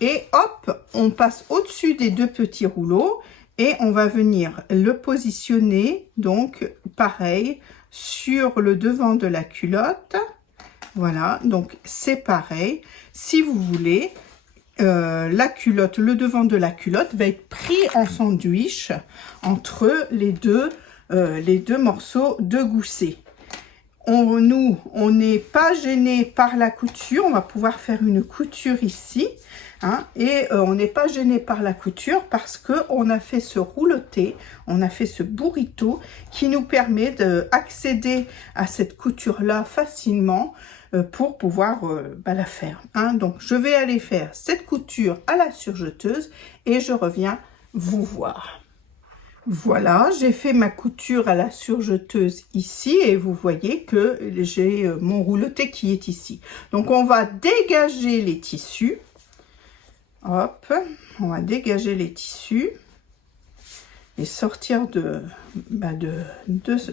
Et hop, on passe au-dessus des deux petits rouleaux et on va venir le positionner, donc pareil, sur le devant de la culotte. Voilà, donc c'est pareil. Si vous voulez, la culotte, le devant de la culotte va être pris en sandwich entre les deux morceaux de gousset. On n'est pas gêné par la couture, on va pouvoir faire une couture ici hein, et on n'est pas gêné par la couture parce qu'on a fait ce rouleté, on a fait ce burrito qui nous permet d'accéder à cette couture-là facilement pour pouvoir la faire. Hein. Donc, je vais aller faire cette couture à la surjeteuse et je reviens vous voir. Voilà, j'ai fait ma couture à la surjeteuse ici et vous voyez que j'ai mon rouleté qui est ici. Donc, on va dégager les tissus. Hop, on va dégager les tissus et sortir de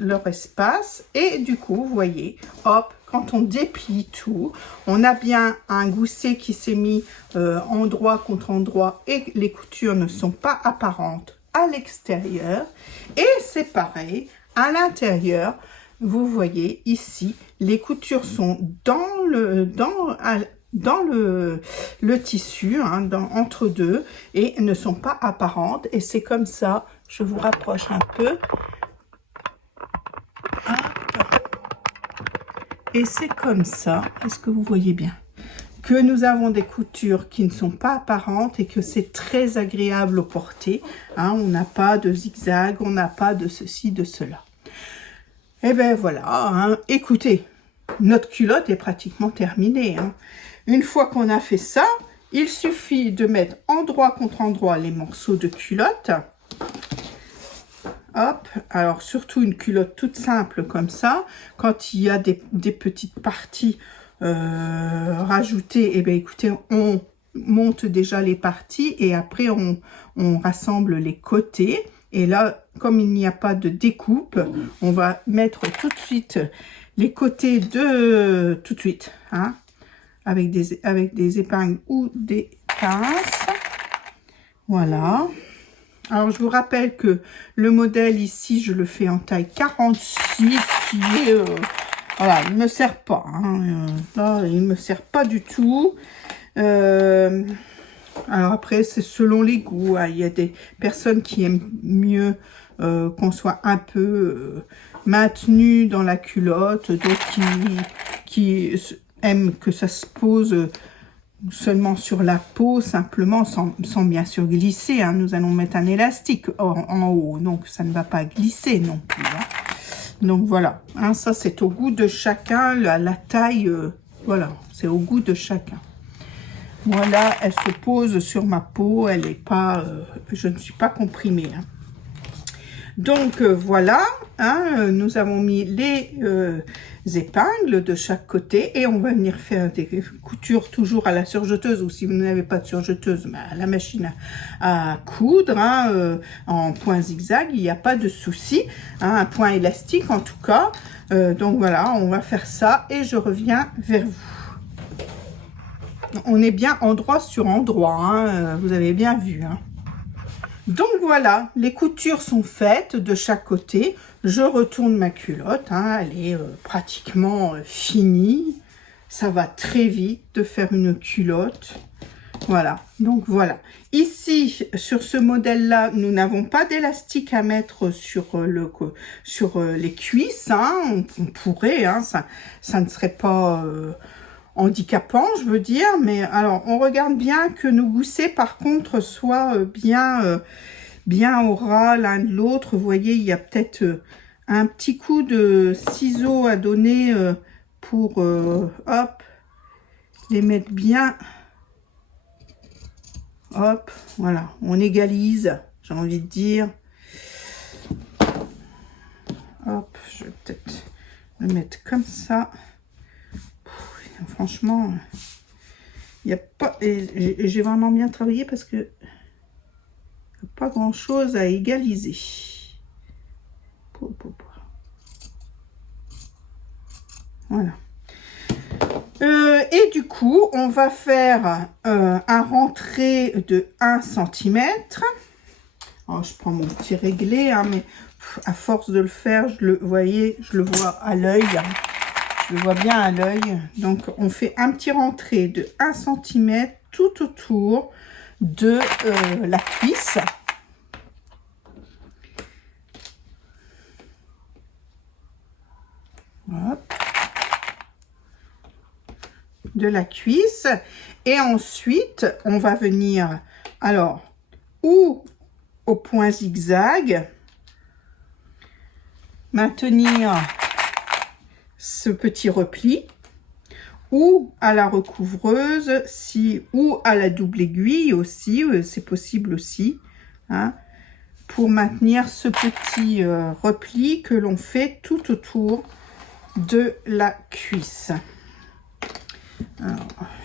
leur espace. Et du coup, vous voyez, hop, quand on déplie tout, on a bien un gousset qui s'est mis endroit contre endroit et les coutures ne sont pas apparentes à l'extérieur. Et c'est pareil, à l'intérieur, vous voyez ici, les coutures sont dans le tissu, hein, entre deux, et ne sont pas apparentes. Et c'est comme ça, je vous rapproche un peu. Hop. Et c'est comme ça, est-ce que vous voyez bien, que nous avons des coutures qui ne sont pas apparentes et que c'est très agréable au porter. Hein, on n'a pas de zigzag, on n'a pas de ceci, de cela. Et bien voilà, hein, écoutez, notre culotte est pratiquement terminée. Hein. Une fois qu'on a fait ça, il suffit de mettre endroit contre endroit les morceaux de culotte. Hop, alors surtout une culotte toute simple comme ça, quand il y a des petites parties rajoutées, et bien écoutez, on monte déjà les parties et après on rassemble les côtés. Et là, comme il n'y a pas de découpe, on va mettre tout de suite les côtés tout de suite, hein, avec des épingles ou des pinces. Voilà. Alors, je vous rappelle que le modèle ici, je le fais en taille 46, qui est... voilà, il ne me sert pas. Hein, là, il ne me sert pas du tout. Alors après, c'est selon les goûts. Hein, il y a des personnes qui aiment mieux qu'on soit un peu maintenu dans la culotte, d'autres qui aiment que ça se pose... seulement sur la peau, simplement, sans bien sûr glisser. Hein. Nous allons mettre un élastique en haut, donc ça ne va pas glisser non plus. Hein. Donc voilà, hein, ça c'est au goût de chacun, la taille, voilà, c'est au goût de chacun. Voilà, elle se pose sur ma peau, elle n'est pas, je ne suis pas comprimée. Hein. Donc voilà, hein, nous avons mis les épingles de chaque côté et on va venir faire des coutures toujours à la surjeteuse, ou si vous n'avez pas de surjeteuse, à la machine à coudre, hein, en point zigzag, il n'y a pas de souci, hein, un point élastique en tout cas. Donc voilà, on va faire ça et je reviens vers vous. On est bien endroit sur endroit, hein, vous avez bien vu. Hein. Donc voilà, les coutures sont faites de chaque côté. Je retourne ma culotte, hein, elle est pratiquement finie. Ça va très vite de faire une culotte. Voilà, donc voilà. Ici, sur ce modèle-là, nous n'avons pas d'élastique à mettre sur les cuisses. Hein. On pourrait, hein, ça ne serait pas... handicapant, je veux dire, mais alors on regarde bien que nos goussets par contre soient bien au ras l'un de l'autre. Vous voyez, il y a peut-être un petit coup de ciseau à donner pour hop, les mettre bien. Hop, voilà, on égalise, j'ai envie de dire. Hop, je vais peut-être le mettre comme ça. Franchement, il n'y a pas... J'ai vraiment bien travaillé parce que pas grand chose à égaliser. Voilà. Et du coup, on va faire un rentré de 1 cm. Alors, je prends mon petit réglé, hein, mais à force de le faire, vous voyez, je le vois à l'œil. Hein. Je le vois bien à l'œil. Donc, on fait un petit rentré de 1 cm tout autour de la cuisse. Hop. De la cuisse. Et ensuite, on va venir, alors, ou au point zigzag, maintenir ce petit repli, ou à la recouvreuse, ou à la double aiguille aussi, c'est possible aussi, hein, pour maintenir ce petit repli que l'on fait tout autour de la cuisse.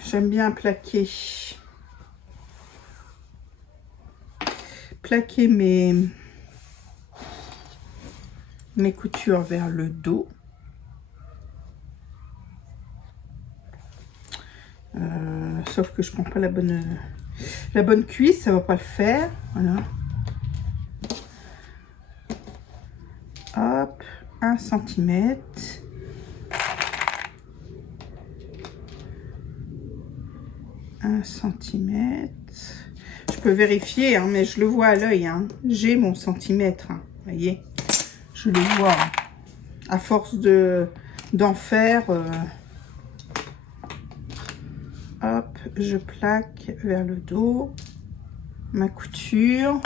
J'aime bien plaquer mes coutures vers le dos. Sauf que je prends pas la bonne cuisse, ça va pas le faire. Voilà. Hop, 1 cm. Je peux vérifier, hein, mais je le vois à l'œil. Hein. J'ai mon centimètre. Hein, voyez, je le vois. À force d'en faire, hop, je plaque vers le dos ma couture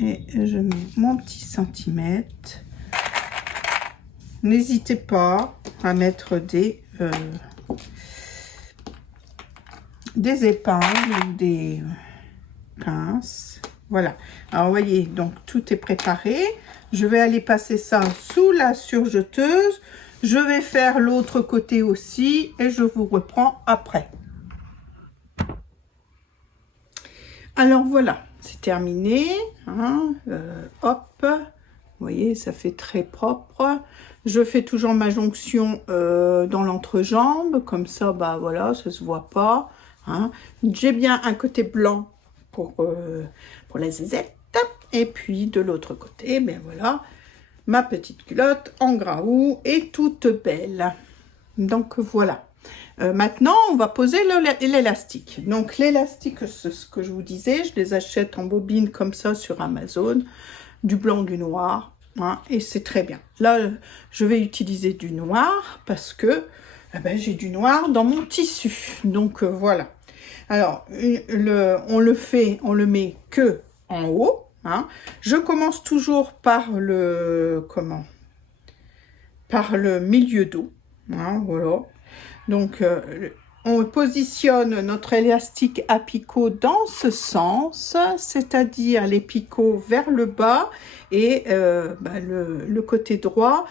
et je mets mon petit centimètre. N'hésitez pas à mettre des épingles ou des pinces. Voilà. Alors, vous voyez, donc tout est préparé. Je vais aller passer ça sous la surjeteuse. Je vais faire l'autre côté aussi et je vous reprends après. Alors, voilà. C'est terminé. Hein, hop. Vous voyez, ça fait très propre. Je fais toujours ma jonction dans l'entrejambe. Comme ça, bah voilà, ça se voit pas. Hein. J'ai bien un côté blanc pour la zézette. Et puis, de l'autre côté, ben voilà, ma petite culotte en graou et toute belle. Donc, voilà. Maintenant, on va poser l'élastique. Donc, l'élastique, c'est ce que je vous disais. Je les achète en bobine comme ça sur Amazon. Du blanc, du noir. Hein, et c'est très bien. Là, je vais utiliser du noir parce que j'ai du noir dans mon tissu. Donc, voilà. Alors, on le met que en haut. Hein. Je commence toujours par le milieu dos. Hein, voilà. Donc, on positionne notre élastique à picot dans ce sens, c'est-à-dire les picots vers le bas et le côté droit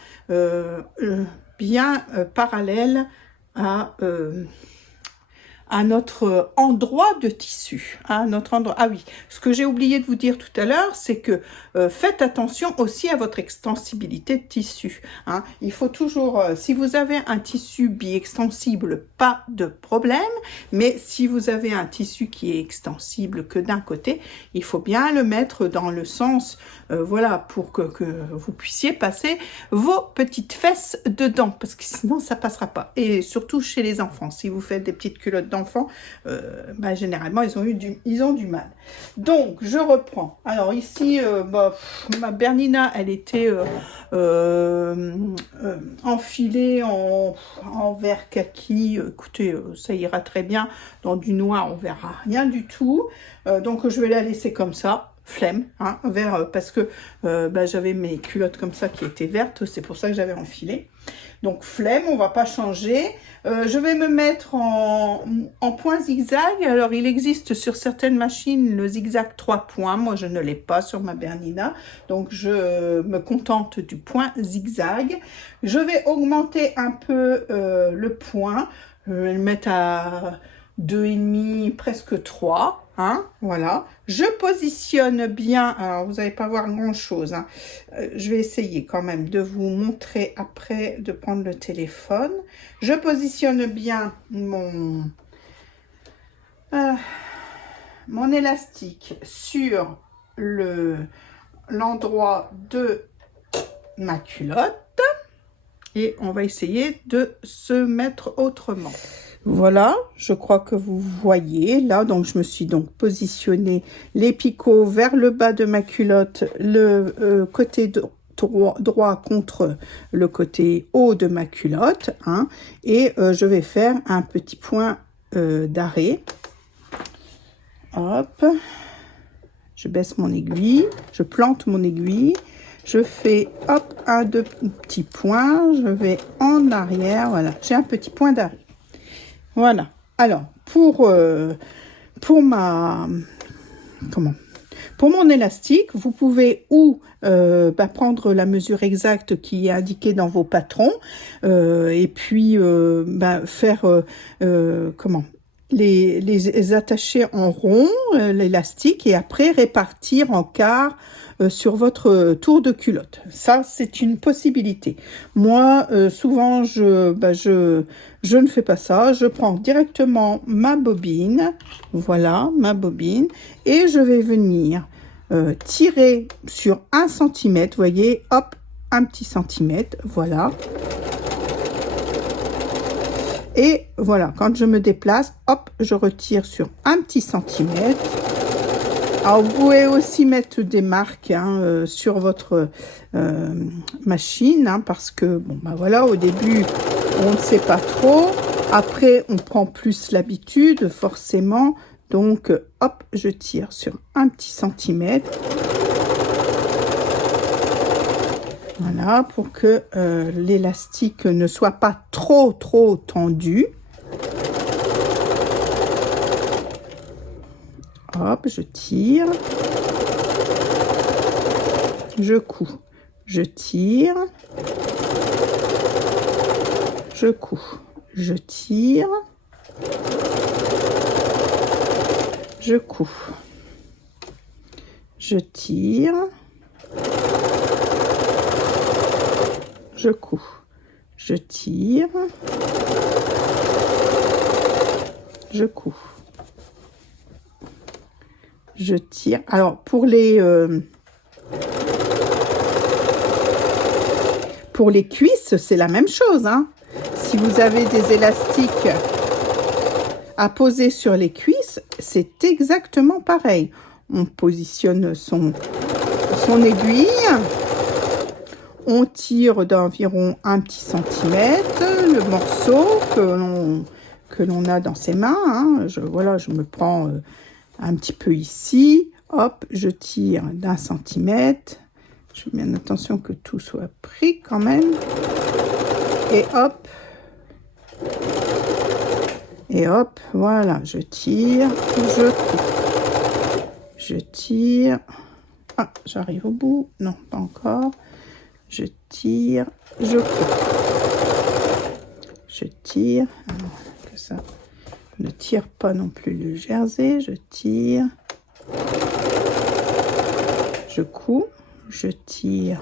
bien parallèle à notre endroit de tissu, à notre endroit. Ah oui, ce que j'ai oublié de vous dire tout à l'heure, c'est que faites attention aussi à votre extensibilité de tissu. Hein. Il faut toujours, si vous avez un tissu bi-extensible, pas de problème, mais si vous avez un tissu qui est extensible que d'un côté, il faut bien le mettre dans le sens, voilà, pour que vous puissiez passer vos petites fesses dedans, parce que sinon ça passera pas. Et surtout chez les enfants, si vous faites des petites culottes d'enfants, généralement ils ont du mal. Donc je reprends. Alors ici ma Bernina, elle était enfilée en vert kaki. Écoutez, ça ira très bien. Dans du noir on verra rien du tout, donc je vais la laisser comme ça. Flemme, hein, vert, parce que j'avais mes culottes comme ça qui étaient vertes, c'est pour ça que j'avais enfilé. Donc flemme, on va pas changer. Je vais me mettre en point zigzag. Alors il existe sur certaines machines le zigzag 3 points. Moi je ne l'ai pas sur ma Bernina. Donc je me contente du point zigzag. Je vais augmenter un peu le point. Je vais le mettre à 2,5, presque 3. Hein, voilà, je positionne bien. Alors vous n'allez pas voir grand chose, hein. Je vais essayer quand même de vous montrer après, de prendre le téléphone. Je positionne bien mon élastique sur l'endroit de ma culotte et on va essayer de se mettre autrement. Voilà, je crois que vous voyez là, donc je me suis donc positionné les picots vers le bas de ma culotte, le côté droit contre le côté haut de ma culotte, hein, et je vais faire un petit point d'arrêt. Hop, je baisse mon aiguille, je plante mon aiguille, je fais hop, 1, 2 petits points, je vais en arrière, voilà, j'ai un petit point d'arrêt. Voilà, alors pour mon élastique, vous pouvez ou prendre la mesure exacte qui est indiquée dans vos patrons et puis faire les attacher en rond, l'élastique, et après répartir en quart sur votre tour de culotte. Ça, c'est une possibilité. Moi, souvent, je ne fais pas ça. Je prends directement ma bobine, voilà, ma bobine, et je vais venir tirer sur 1 cm, vous voyez, hop, un petit centimètre, voilà. Et voilà, quand je me déplace, hop, je retire sur 1 petit centimètre. Alors, vous pouvez aussi mettre des marques sur votre machine, parce que, bon, voilà, au début, on ne sait pas trop. Après, on prend plus l'habitude, forcément. Donc, hop, je tire sur 1 petit centimètre. Voilà, pour que l'élastique ne soit pas trop tendu. Hop, je tire. Je couds. Je tire. Je couds. Je tire. Je couds. Je tire. Je couds. Je tire. Je couds. Je tire. Alors, pour les cuisses, c'est la même chose, hein. Si vous avez des élastiques à poser sur les cuisses, c'est exactement pareil. On positionne son aiguille. On tire d'environ 1 petit centimètre le morceau que l'on a dans ses mains, hein. Voilà, je me prends un petit peu ici. Hop, je tire d'1 centimètre. Je fais bien attention que tout soit pris quand même. Et hop. Et hop, voilà, je tire, je coupe. Je tire. Ah, j'arrive au bout. Non, pas encore. Je tire, je coupe. Je tire. Alors, que ça ne tire pas non plus le jersey. Je tire. Je couds. Je tire.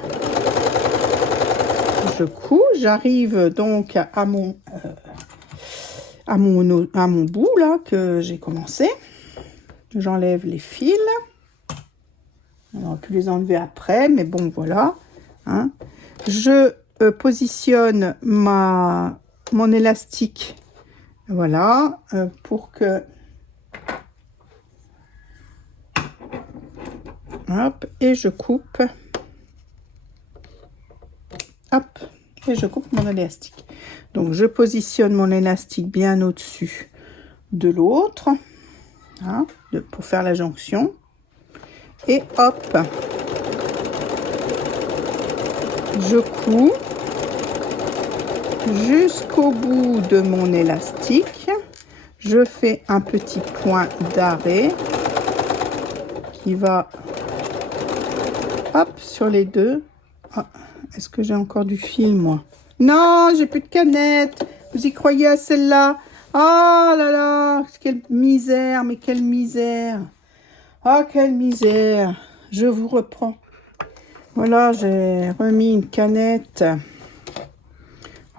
Je couds. J'arrive donc à mon bout là que j'ai commencé. J'enlève les fils. On aurait pu les enlever après, mais bon, voilà. Hein. Je positionne mon élastique, voilà, pour que... Hop, et je coupe. Hop, et je coupe mon élastique. Donc, je positionne mon élastique bien au-dessus de l'autre, hein, pour faire la jonction. Et hop, je couds jusqu'au bout de mon élastique. Je fais un petit point d'arrêt qui va, hop, sur les deux. Oh, est-ce que j'ai encore du fil, moi? Non, j'ai plus de canette. Vous y croyez à celle-là? Oh là là, quelle misère, mais quelle misère. Oh, quelle misère. Je vous reprends. Voilà, j'ai remis une canette.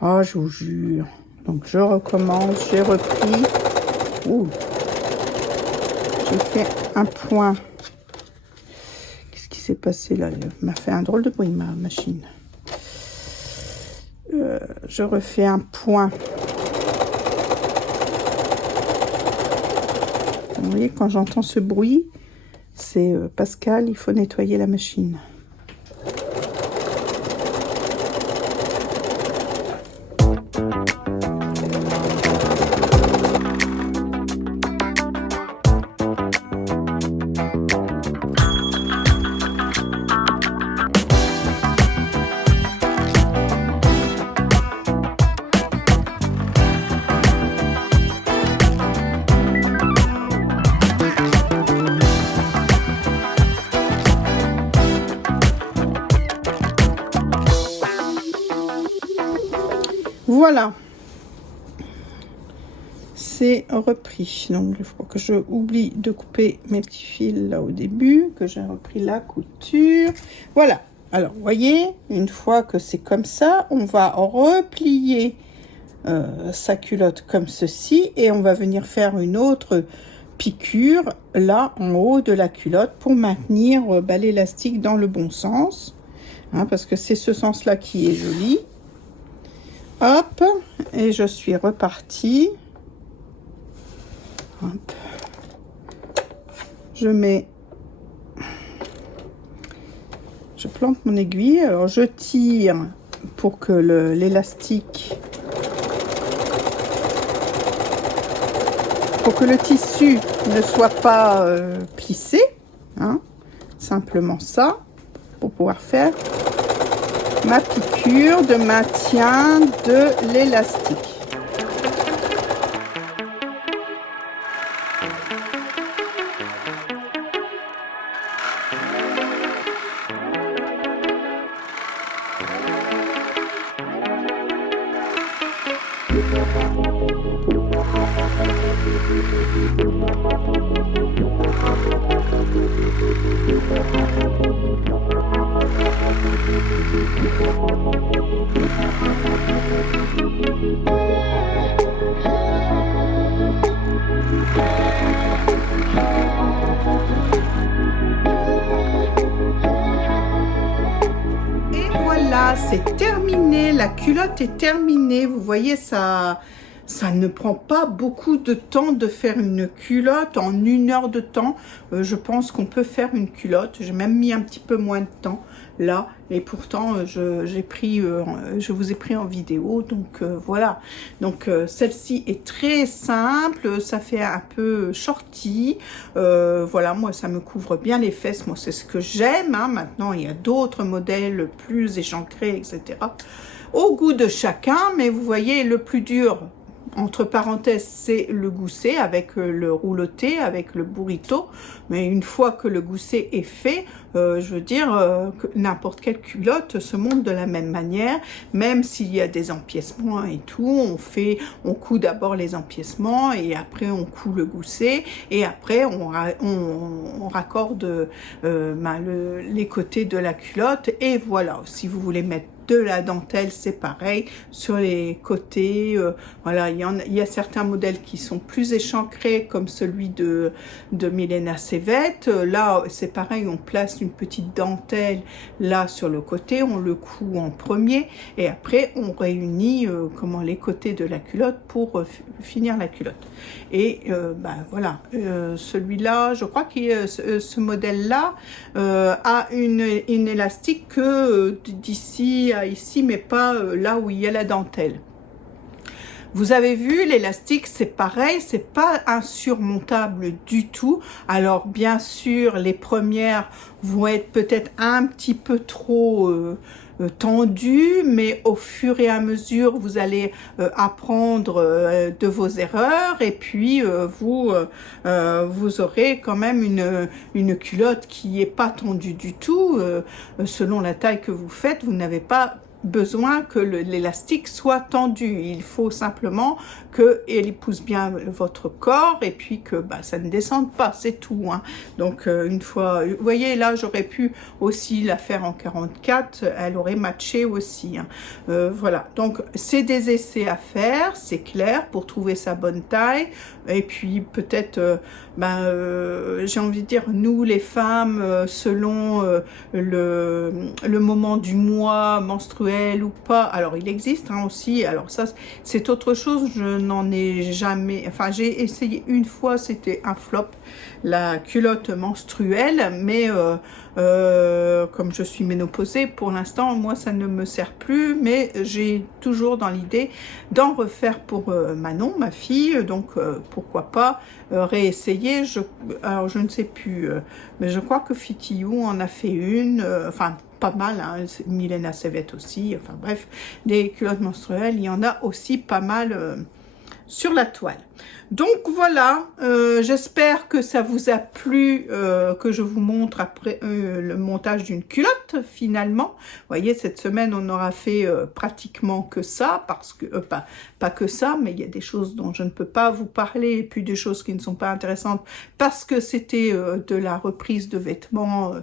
Oh, je vous jure. Donc, je recommence. J'ai repris. Ouh. J'ai fait un point. Qu'est-ce qui s'est passé là? Elle m'a fait un drôle de bruit, ma machine. Je refais un point. Vous voyez, quand j'entends ce bruit, c'est Pascal, il faut nettoyer la machine. voilà. C'est repris. Donc, il faut que je oublie de couper mes petits fils là au début, que j'ai repris la couture. Voilà. Alors, vous voyez, une fois que c'est comme ça, on va replier sa culotte comme ceci et on va venir faire une autre piqûre là en haut de la culotte pour maintenir l'élastique dans le bon sens, hein, parce que c'est ce sens-là qui est joli. Hop, et je suis repartie. Hop. Je plante mon aiguille, alors je tire pour que l'élastique, pour que le tissu ne soit pas plissé, hein, simplement ça, pour pouvoir faire ma piqûre de maintien de l'élastique. C'est terminé, la culotte est terminée. Vous voyez, ça ne prend pas beaucoup de temps de faire une culotte. En 1 heure de temps, je pense qu'on peut faire une culotte. J'ai même mis un petit peu moins de temps là, et pourtant je vous ai pris en vidéo, donc voilà. Donc celle-ci est très simple, ça fait un peu shorty, voilà, moi ça me couvre bien les fesses, moi c'est ce que j'aime, hein. Maintenant il y a d'autres modèles plus échancrés, etc., au goût de chacun, mais vous voyez, le plus dur, entre parenthèses, c'est le gousset avec le rouloté, avec le burrito. Mais une fois que le gousset est fait, je veux dire que n'importe quelle culotte se monte de la même manière, même s'il y a des empiècements et tout. On coud d'abord les empiècements et après on coud le gousset et après on raccorde les côtés de la culotte. Et voilà, si vous voulez mettre de la dentelle, c'est pareil sur les côtés. Voilà, il y a certains modèles qui sont plus échancrés, comme celui de Milena Cevette. Là, c'est pareil, on place une petite dentelle là sur le côté, on le coud en premier et après on réunit les côtés de la culotte pour finir la culotte. Et voilà, celui-là, je crois que ce modèle-là a une élastique que d'ici à ici, mais pas là où il y a la dentelle. Vous avez vu, l'élastique, c'est pareil, c'est pas insurmontable du tout. Alors, bien sûr, les premières vont être peut-être un petit peu trop tendues, mais au fur et à mesure, vous allez apprendre de vos erreurs et puis vous aurez quand même une culotte qui n'est pas tendue du tout. Selon la taille que vous faites, vous n'avez pas besoin que l'élastique soit tendu. Il faut simplement qu'elle épouse bien votre corps et puis que ça ne descende pas, c'est tout, hein. Donc une fois, vous voyez, là j'aurais pu aussi la faire en 44, elle aurait matché aussi, hein. Voilà, donc c'est des essais à faire, c'est clair, pour trouver sa bonne taille. Et puis peut-être j'ai envie de dire, nous les femmes, selon le moment du mois menstruel ou pas, alors il existe, hein, aussi, alors ça c'est autre chose, je n'en ai jamais, enfin j'ai essayé une fois, c'était un flop, la culotte menstruelle, mais comme je suis ménopausée, pour l'instant, moi ça ne me sert plus, mais j'ai toujours dans l'idée d'en refaire pour Manon, ma fille, donc pourquoi pas réessayer. Alors je ne sais plus, mais je crois que Fitiyou en a fait une, enfin pas mal, hein, Milena Cevette aussi, enfin bref, des culottes menstruelles, il y en a aussi pas mal sur la toile. Donc voilà, j'espère que ça vous a plu, que je vous montre après le montage d'une culotte finalement. Vous voyez, cette semaine on aura fait pratiquement que ça, parce que, pas que ça, mais il y a des choses dont je ne peux pas vous parler, et puis des choses qui ne sont pas intéressantes, parce que c'était de la reprise de vêtements,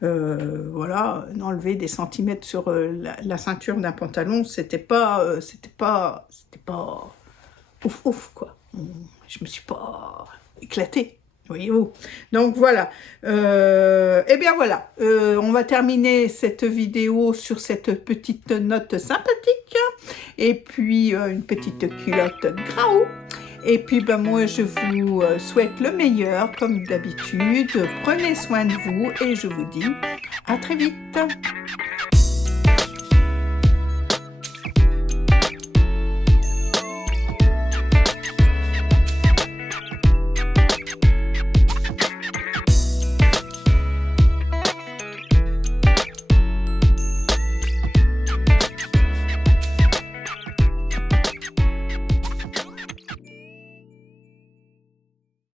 voilà, enlever des centimètres sur la ceinture d'un pantalon, c'était pas ouf ouf quoi. Je me suis pas éclatée, voyez-vous. Donc voilà, et bien voilà, on va terminer cette vidéo sur cette petite note sympathique, et puis une petite culotte Grau. Et puis ben, moi je vous souhaite le meilleur comme d'habitude, prenez soin de vous et je vous dis à très vite.